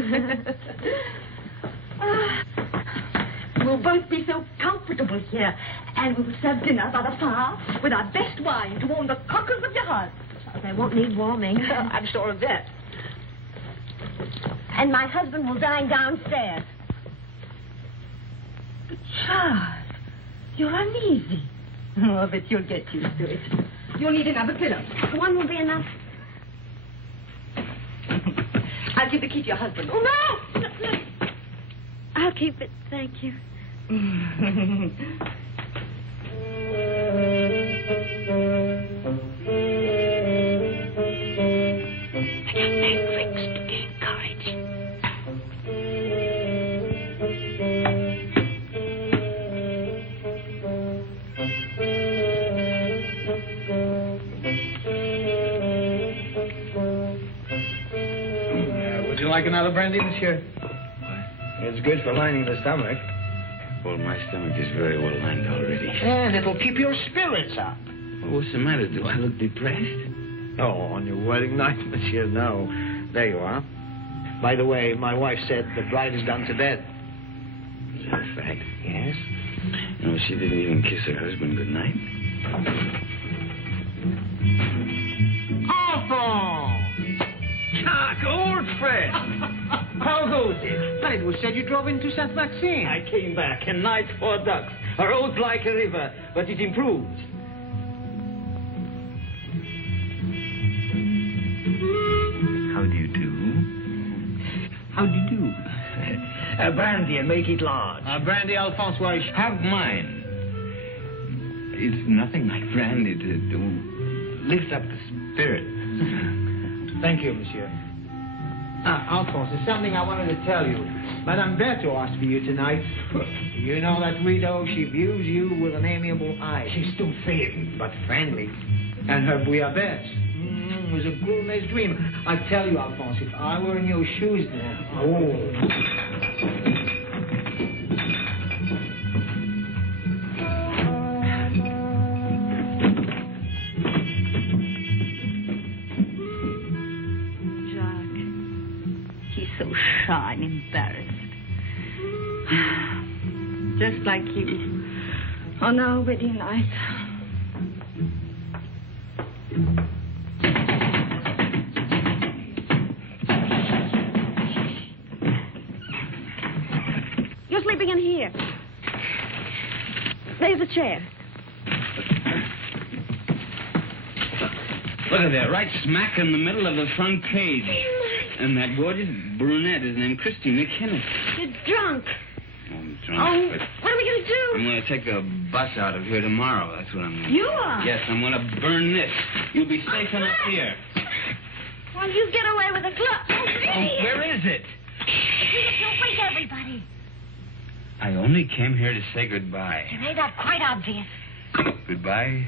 We'll both be so comfortable here, and we will serve dinner by the fire with our best wine to warm the cockles of your hearts. They won't need warming. I'm sure of that. And my husband will dine downstairs. But Charles, you're uneasy. Oh, but you'll get used to it. You'll need another pillow. One will be enough. I'll give the key to your husband. Oh, no! I'll keep it, thank you. Would you like another brandy, monsieur? It's good for lining the stomach. Well, my stomach is very well lined already. And it'll keep your spirits up. Well, what's the matter? Do I look depressed? Oh, on your wedding night, monsieur, no. There you are. By the way, my wife said the bride has gone to bed. Is that a fact? Yes. No, she didn't even kiss her husband goodnight. Alphonse! Jacques, old friend! How goes it? But it was said you drove into Saint Maxime. I came back, a night for ducks. A road like a river, but it improved. How do you do? How do you do? A brandy and make it large. Brandy, Alphonse, why? Have mine. It's nothing like brandy to lift up the spirit. Thank you, monsieur. Alphonse, there's something I wanted to tell you. Madame Berthaud asked for you tonight. You know that widow, she views you with an amiable eye. She's still thin, but friendly. And her bouillabaisse was a gourmet's dream. I tell you, Alphonse, if I were in your shoes then... Shy and embarrassed. Just like you on our wedding night. You're sleeping in here. There's a chair. Look at that, right smack in the middle of the front page. And that gorgeous brunette is named Christina Kenneth. You're drunk. I'm drunk. Oh, what are we going to do? I'm going to take a bus out of here tomorrow. That's what I'm going to do. You are? Yes, I'm going to burn this. You'll be safe enough here. Well, you get away with a glove. Oh, where is it? You'll wake everybody. I only came here to say goodbye. You made that quite obvious. Goodbye?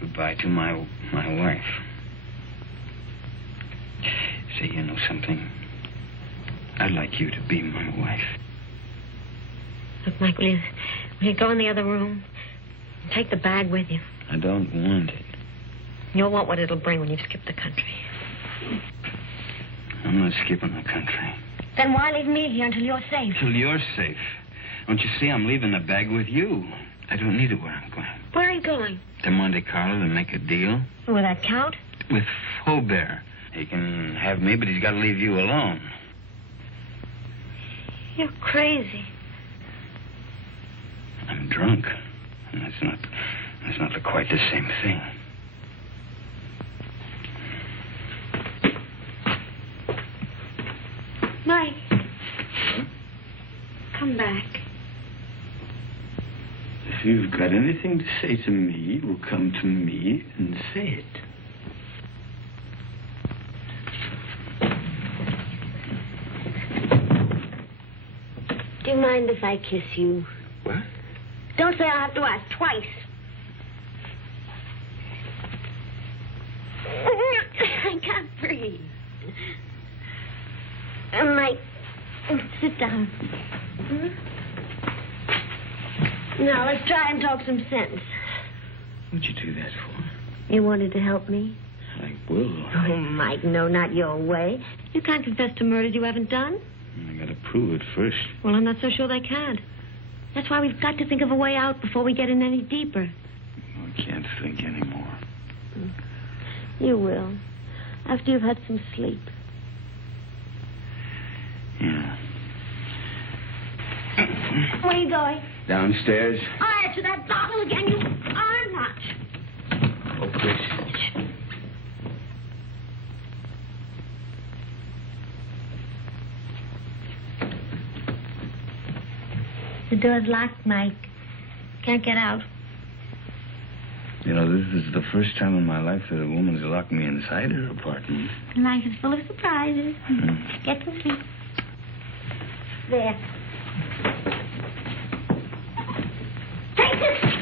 Goodbye to my wife. Say, you know something? I'd like you to be my wife. Look, Mike, will you go in the other room? And take the bag with you. I don't want it. You'll want what it'll bring when you've skipped the country. I'm not skipping the country. Then why leave me here until you're safe? Till you're safe. Don't you see I'm leaving the bag with you? I don't need it where I'm going. Where are you going? To Monte Carlo to make a deal. With that count? With Faubert. He can have me, but he's got to leave you alone. You're crazy. I'm drunk. And that's not quite the same thing. Mike. Huh? Come back. If you've got anything to say to me, you'll come to me and say it. Do you mind if I kiss you? What? Don't say I'll have to ask twice. I can't breathe. Mike, sit down. Now, let's try and talk some sense. What'd you do that for? You wanted to help me? I will. Oh, Mike, no, not your way. You can't confess to murders you haven't done. I gotta prove it first. Well, I'm not so sure they can't. That's why we've got to think of a way out before we get in any deeper. I can't think anymore. You will. After you've had some sleep. Yeah. Where are you going? Downstairs. Oh, to that bottle again, you are not. Oh, Chris. The door's locked, Mike. Can't get out. You know, this is the first time in my life that a woman's locked me inside her apartment. Life is full of surprises. Get to sleep. There. Take it!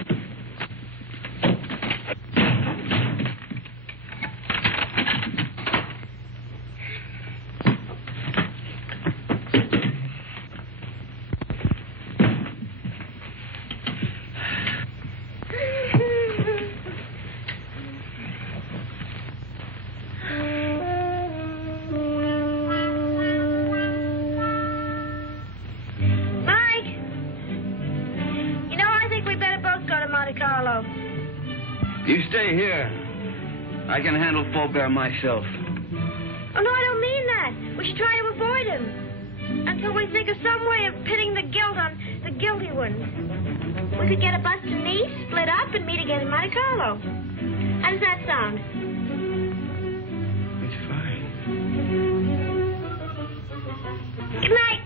You stay here. I can handle Faubert myself. Oh, no, I don't mean that. We should try to avoid him. Until we think of some way of pitting the guilt on the guilty ones. We could get a bus to Nice, split up, and meet again in Monte Carlo. How does that sound? It's fine. Good night.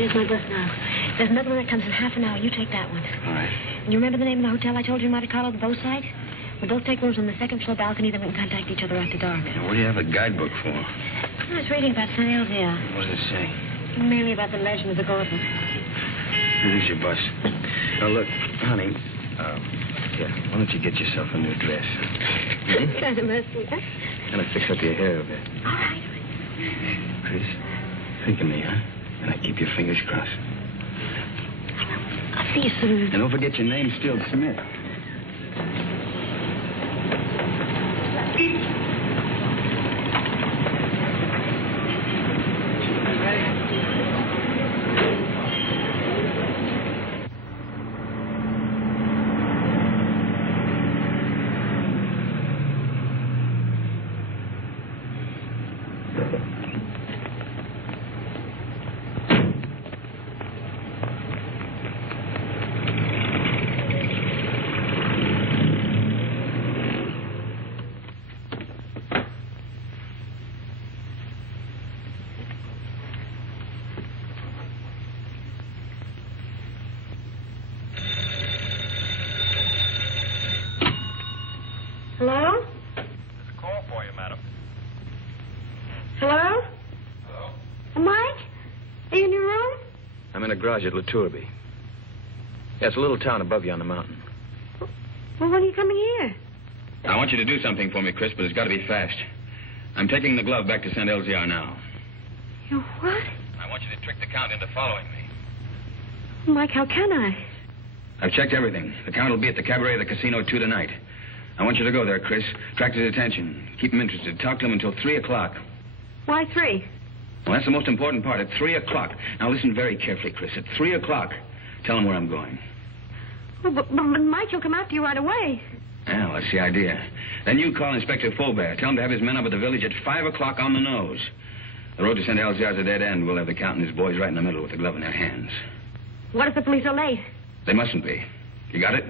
There's my bus now. There's another one that comes in half an hour. You take that one. All right. And you remember the name of the hotel I told you in Monte Carlo, the boat side? We'll both take rooms on the second floor balcony, then we can contact each other after dark. Now, what do you have a guidebook for? I was reading about St. Elzea. What does it say? Mainly about the legend of the Gordon. Here's your bus. Now, look, honey, here, why don't you get yourself a new dress? Kind of messy, huh? And fix up your hair a bit. All right. Chris, think of me, huh? And I keep your fingers crossed. I'll see you soon. And don't forget your name's still Smith. Hello? There's a call for you, madam. Hello? Hello? Mike? Are you in your room? I'm in a garage at La Tourby. Yeah, it's a little town above you on the mountain. Well, when are you coming here? I want you to do something for me, Chris, but it's got to be fast. I'm taking the glove back to St. Elzea now. You what? I want you to trick the Count into following me. Mike, how can I? I've checked everything. The Count will be at the cabaret of the casino 2 tonight. I want you to go there, Chris. Attract his attention. Keep him interested. Talk to him until 3 o'clock. Why 3? Well, that's the most important part. At 3 o'clock. Now, listen very carefully, Chris. At 3 o'clock, tell him where I'm going. Oh, but Mike, he'll come after you right away. Well, that's the idea. Then you call Inspector Faubert. Tell him to have his men up at the village at 5 o'clock on the nose. The road to St. Elzea is a dead end. We'll have the Count and his boys right in the middle with the glove in their hands. What if the police are late? They mustn't be. You got it?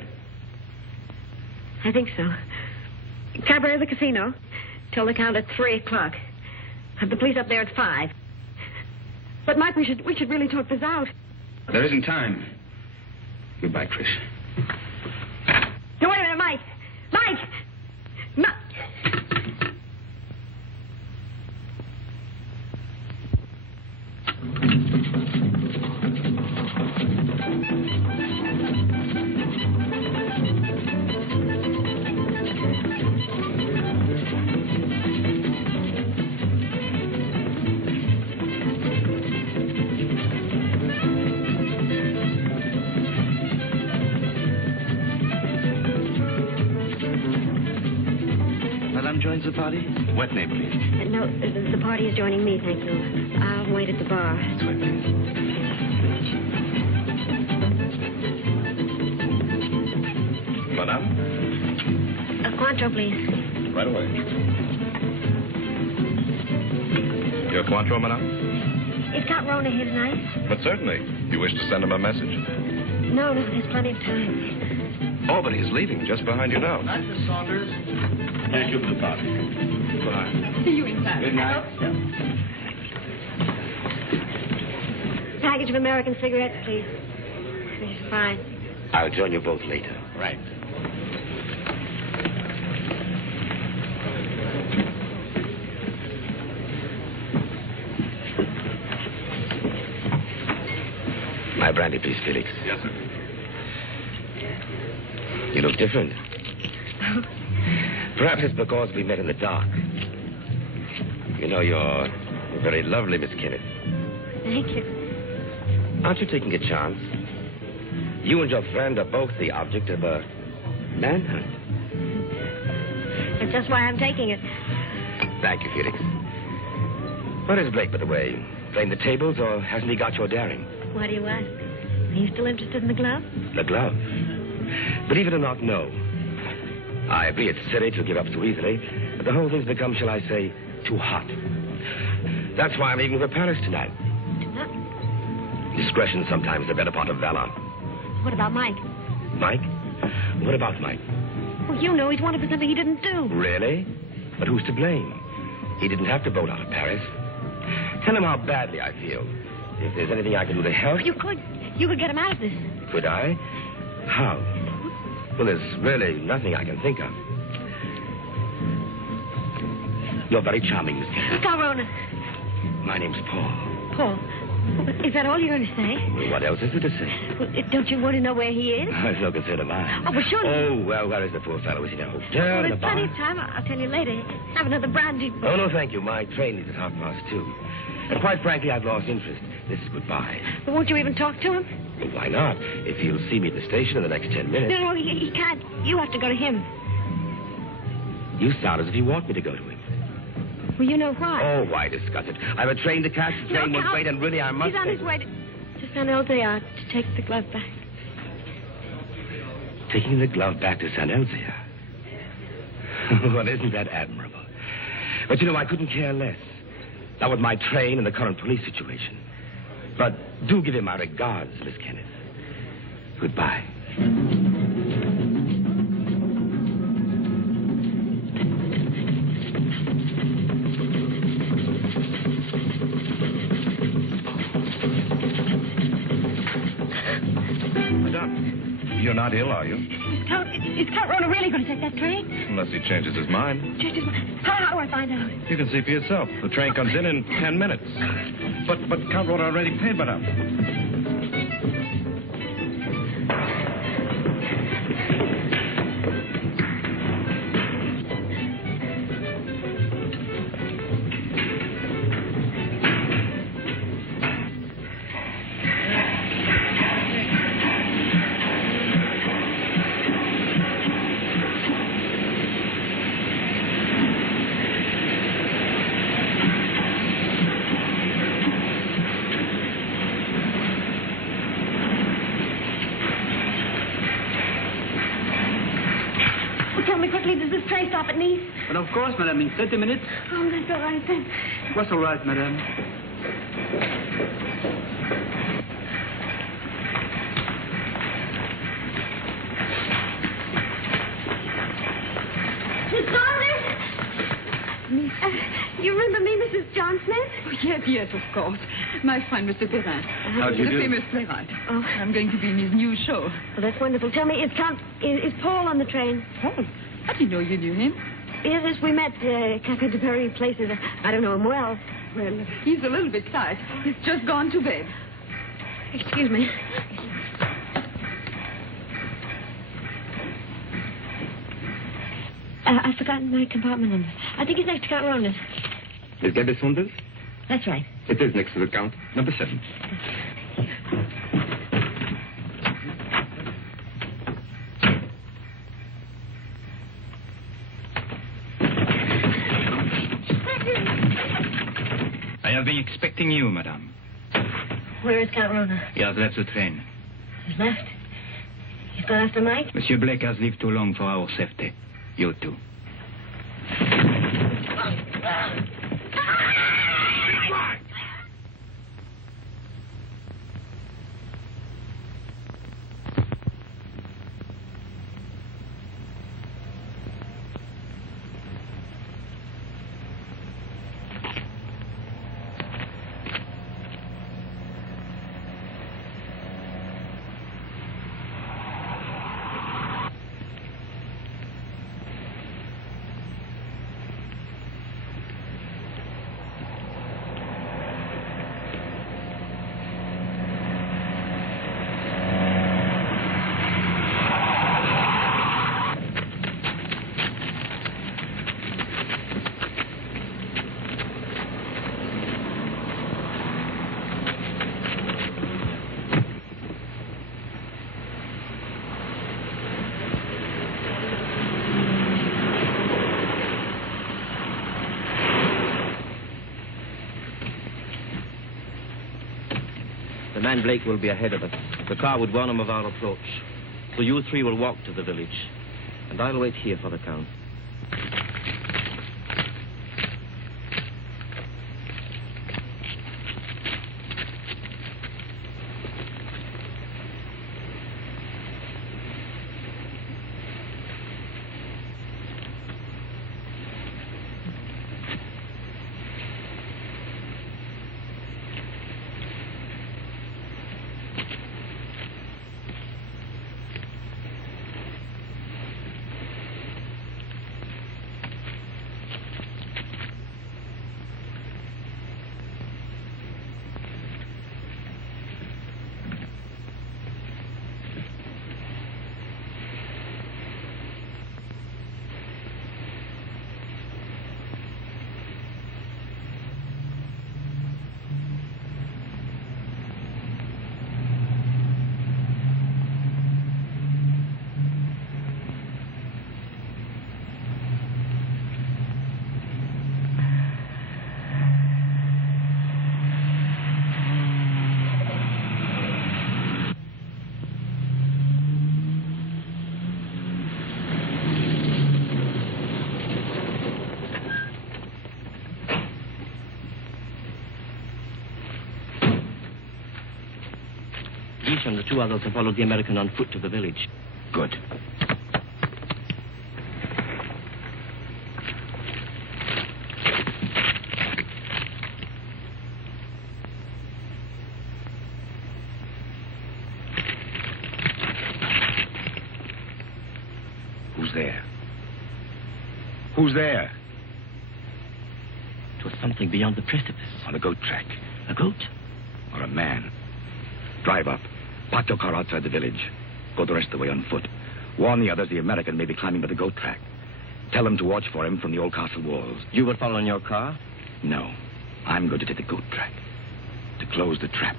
I think so. Cabaret of the casino. Tell the Count at 3 o'clock. Have the police up there at 5. But, Mike, we should really talk this out. There isn't time. Goodbye, Chris. No, wait a minute, Mike. Mike! Joins the party? What name, please? No, the party is joining me, thank you. I'll wait at the bar. That's right, please. Madame? A Cointreau, please. Right away. Your Cointreau, Madame? Is Count Rona here tonight? But certainly. You wish to send him a message? No, there's plenty of time. Oh, but he's leaving just behind you now. Night, Miss Saunders. Thank you for the party. Goodbye. See you in time. Good night. Package of American cigarettes, please. Fine. I'll join you both later. Right. My brandy, please, Felix. Yes, sir. You look different. Perhaps it's because we met in the dark. You know, you're very lovely, Miss Kenneth. Thank you. Aren't you taking a chance? You and your friend are both the object of a manhunt. That's just why I'm taking it. Thank you, Felix. Where is Blake, by the way? Playing the tables, or hasn't he got your daring? Why do you ask? Are you still interested in the glove? The glove? Believe it or not, no. I agree it's silly to give up so easily, but the whole thing's become, shall I say, too hot. That's why I'm leaving for Paris tonight. Discretion sometimes the better part of valor. What about Mike? Mike? What about Mike? Well, you know he's wanted for something he didn't do. Really? But who's to blame? He didn't have to boat out of Paris. Tell him how badly I feel. If there's anything I can do to help... You could get him out of this. Could I? How? Well, there's really nothing I can think of. You're very charming, Miss Kenneth. Rona. My name's Paul. Paul. Is that all you're going to say? Well, what else is there to say? Well, don't you want to know where he is? It's no concern of mine. Oh, well, surely... Oh, well, where is the poor fellow? Is he in a hotel, Well, in a there's bar? plenty of time. I'll tell you later. Have another brandy. Oh, no, thank you. My train leaves at 2:30. And quite frankly, I've lost interest. This is goodbye. Well, won't you even talk to him? Well, why not? If he'll see me at the station in the next 10 minutes. No, he can't. You have to go to him. You sound as if you want me to go to him. Well, you know why. Oh, why discuss it? I have a train to catch. The train won't wait, and really, I must... He's on his way to San Elzea to take the glove back. Taking the glove back to San Elzea? Well, isn't that admirable? But, you know, I couldn't care less. Not with my train and the current police situation. But do give him my regards, Miss Kenneth. Goodbye. You're not ill, are you? Is Count Rona really going to take that train? Unless he changes his mind. Change his mind. How do I find out? You can see for yourself. The train comes in 10 minutes. But Count Rona already paid, madame. But of course, madame, in 30 minutes. Oh, that's all right then. What's all right, madame? Miss Saunders? You remember me, Mrs. John Smith? Oh, yes, of course. My friend, Mr. Perrin. How do you the do? famous playwright. Oh. I'm going to be in his new show. Well, that's wonderful. Tell me, is Paul on the train? Paul? I didn't know you knew him. Yes, we met Café de Paris places. I don't know him well. Well, he's a little bit tired. He's just gone to bed. Excuse me. I've forgotten my compartment number. I think it's next to Count Rona's. Is Gaby Saunders? That's right. It is next to the Count. Number 7. I have been expecting you, madame. Where is Count Rona? He has left the train. He's left? He's gone after Mike? Monsieur Blake has lived too long for our safety. You too. The man Blake will be ahead of us. The car would warn him of our approach. So you 3 will walk to the village. And I'll wait here for the Count. And the 2 others have followed the American on foot to the village. Good. Who's there? Who's there? It was something beyond the precipice. On the goat track. A goat? Or a man. Drive up. Park your car outside the village. Go the rest of the way on foot. Warn the others the American may be climbing by the goat track. Tell them to watch for him from the old castle walls. You will follow in your car? No. I'm going to take the goat track. To close the trap.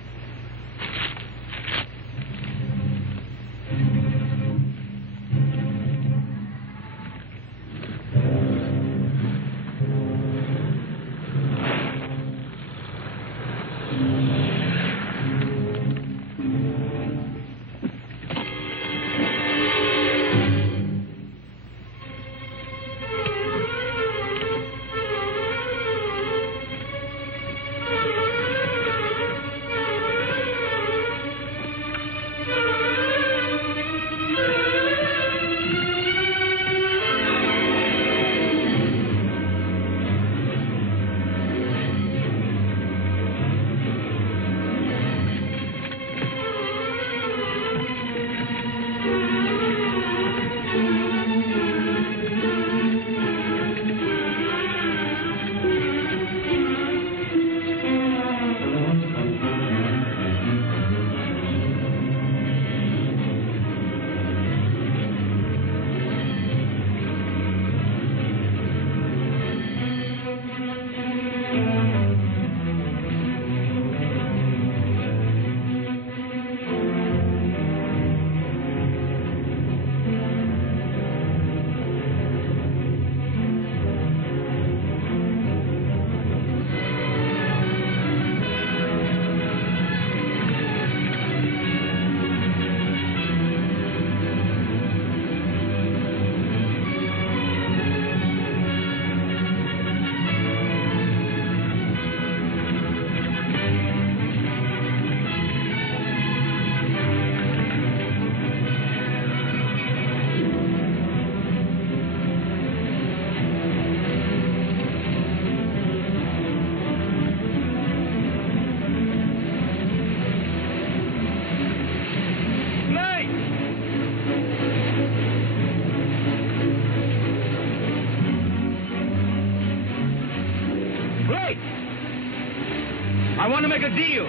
right. I want to make a deal.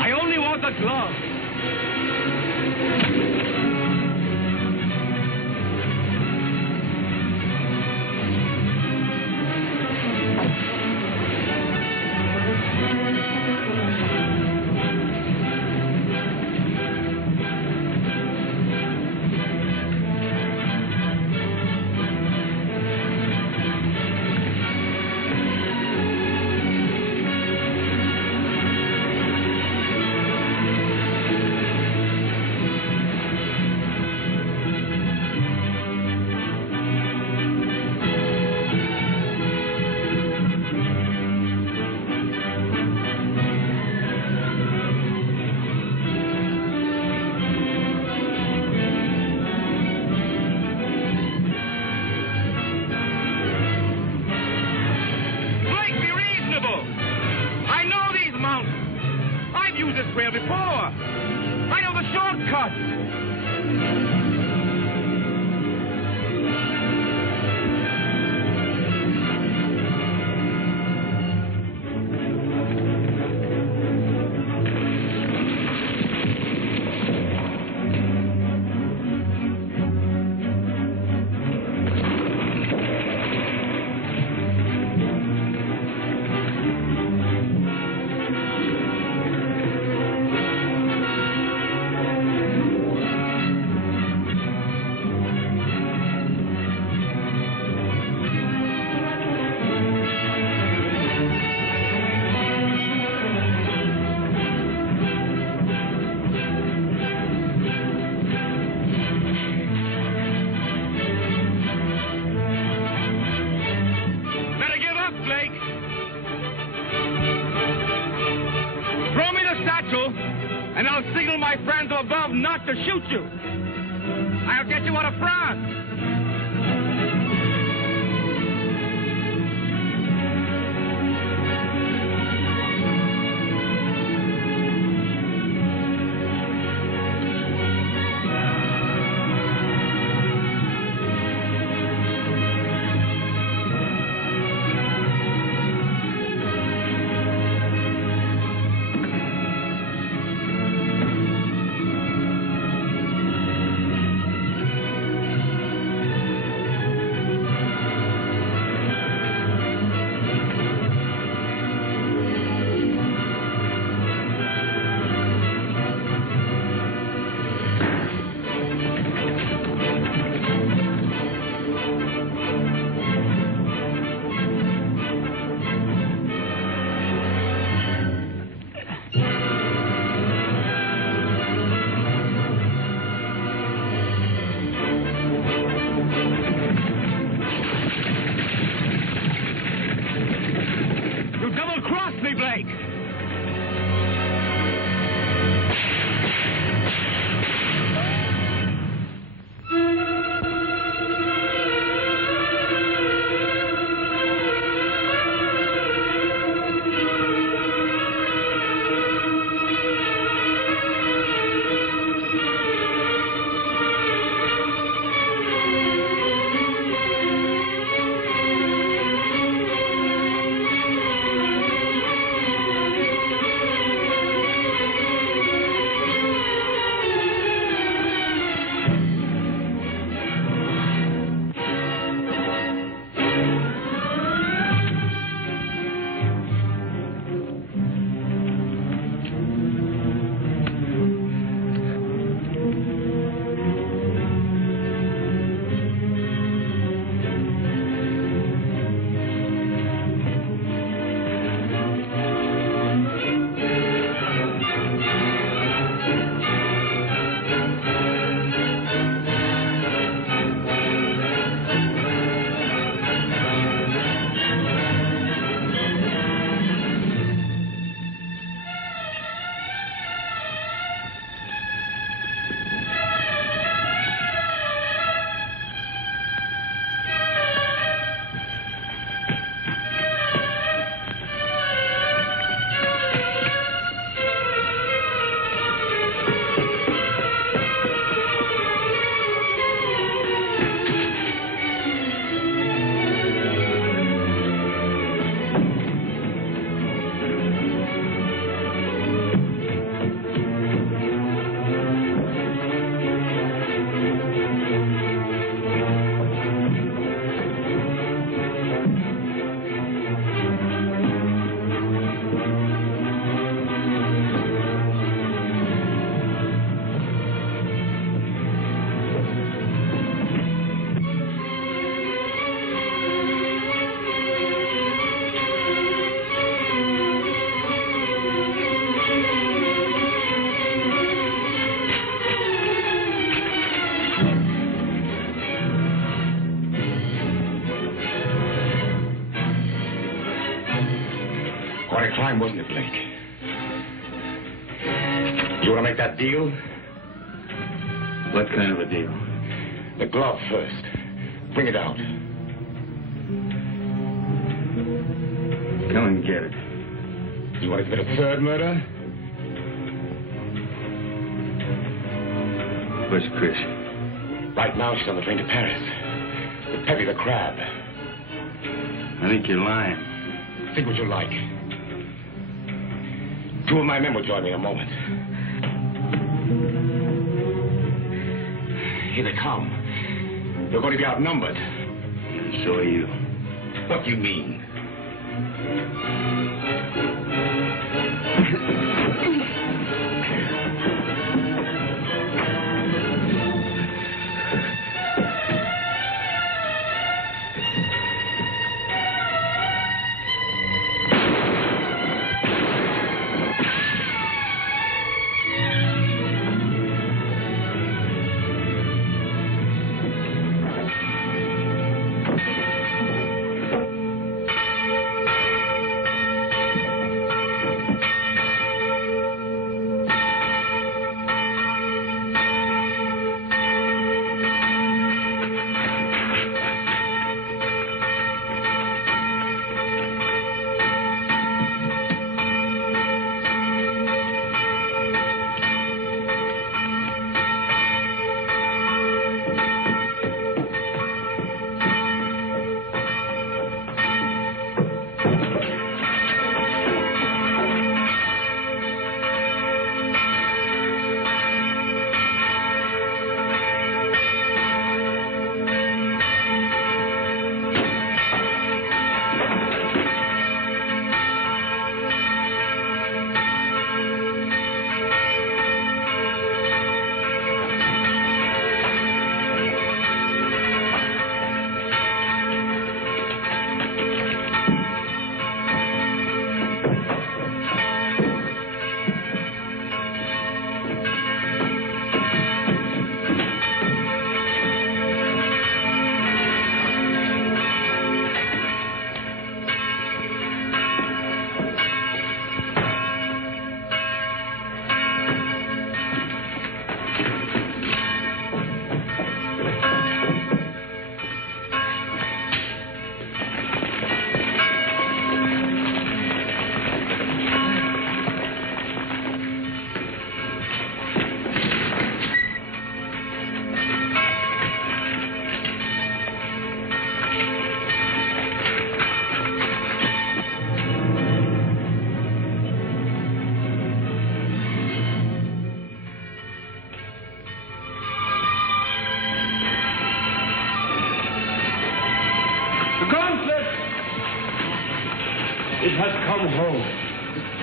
I only want the glove. Above not to shoot you. I'll get you out of France. Quite a climb, wasn't it, Blake? You want to make that deal? What kind of a deal? The glove first. Bring it out. Come and get it. You want to commit a third murder? Where's Chris? Right now, she's on the train to Paris. With Peppy the crab. I think you're lying. Think what you like. 2 of my men will join me in a moment. Here they come. You're going to be outnumbered. And so are you. What do you mean?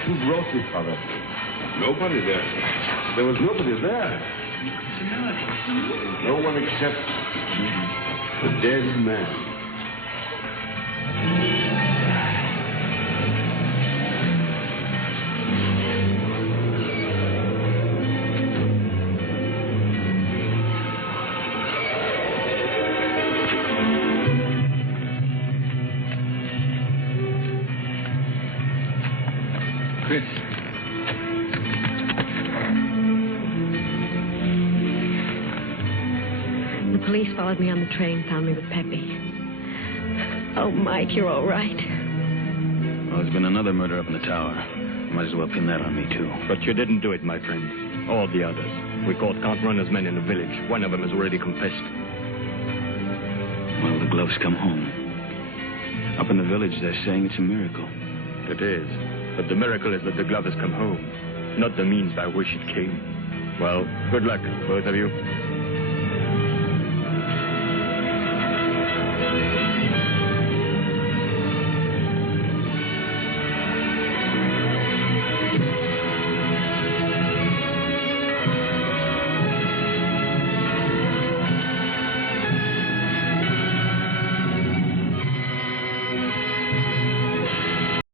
Who brought this, Father? Nobody there. There was nobody there. No one except the dead man. Followed me on the train, found me with Peppy. Oh, Mike, you're all right. Well, there's been another murder up in the tower. Might as well pin that on me, too. But you didn't do it, my friend. All the others. We caught Count Rona's men in the village. One of them has already confessed. Well, the gloves come home. Up in the village, they're saying it's a miracle. It is. But the miracle is that the glove has come home, not the means by which it came. Well, good luck, both of you.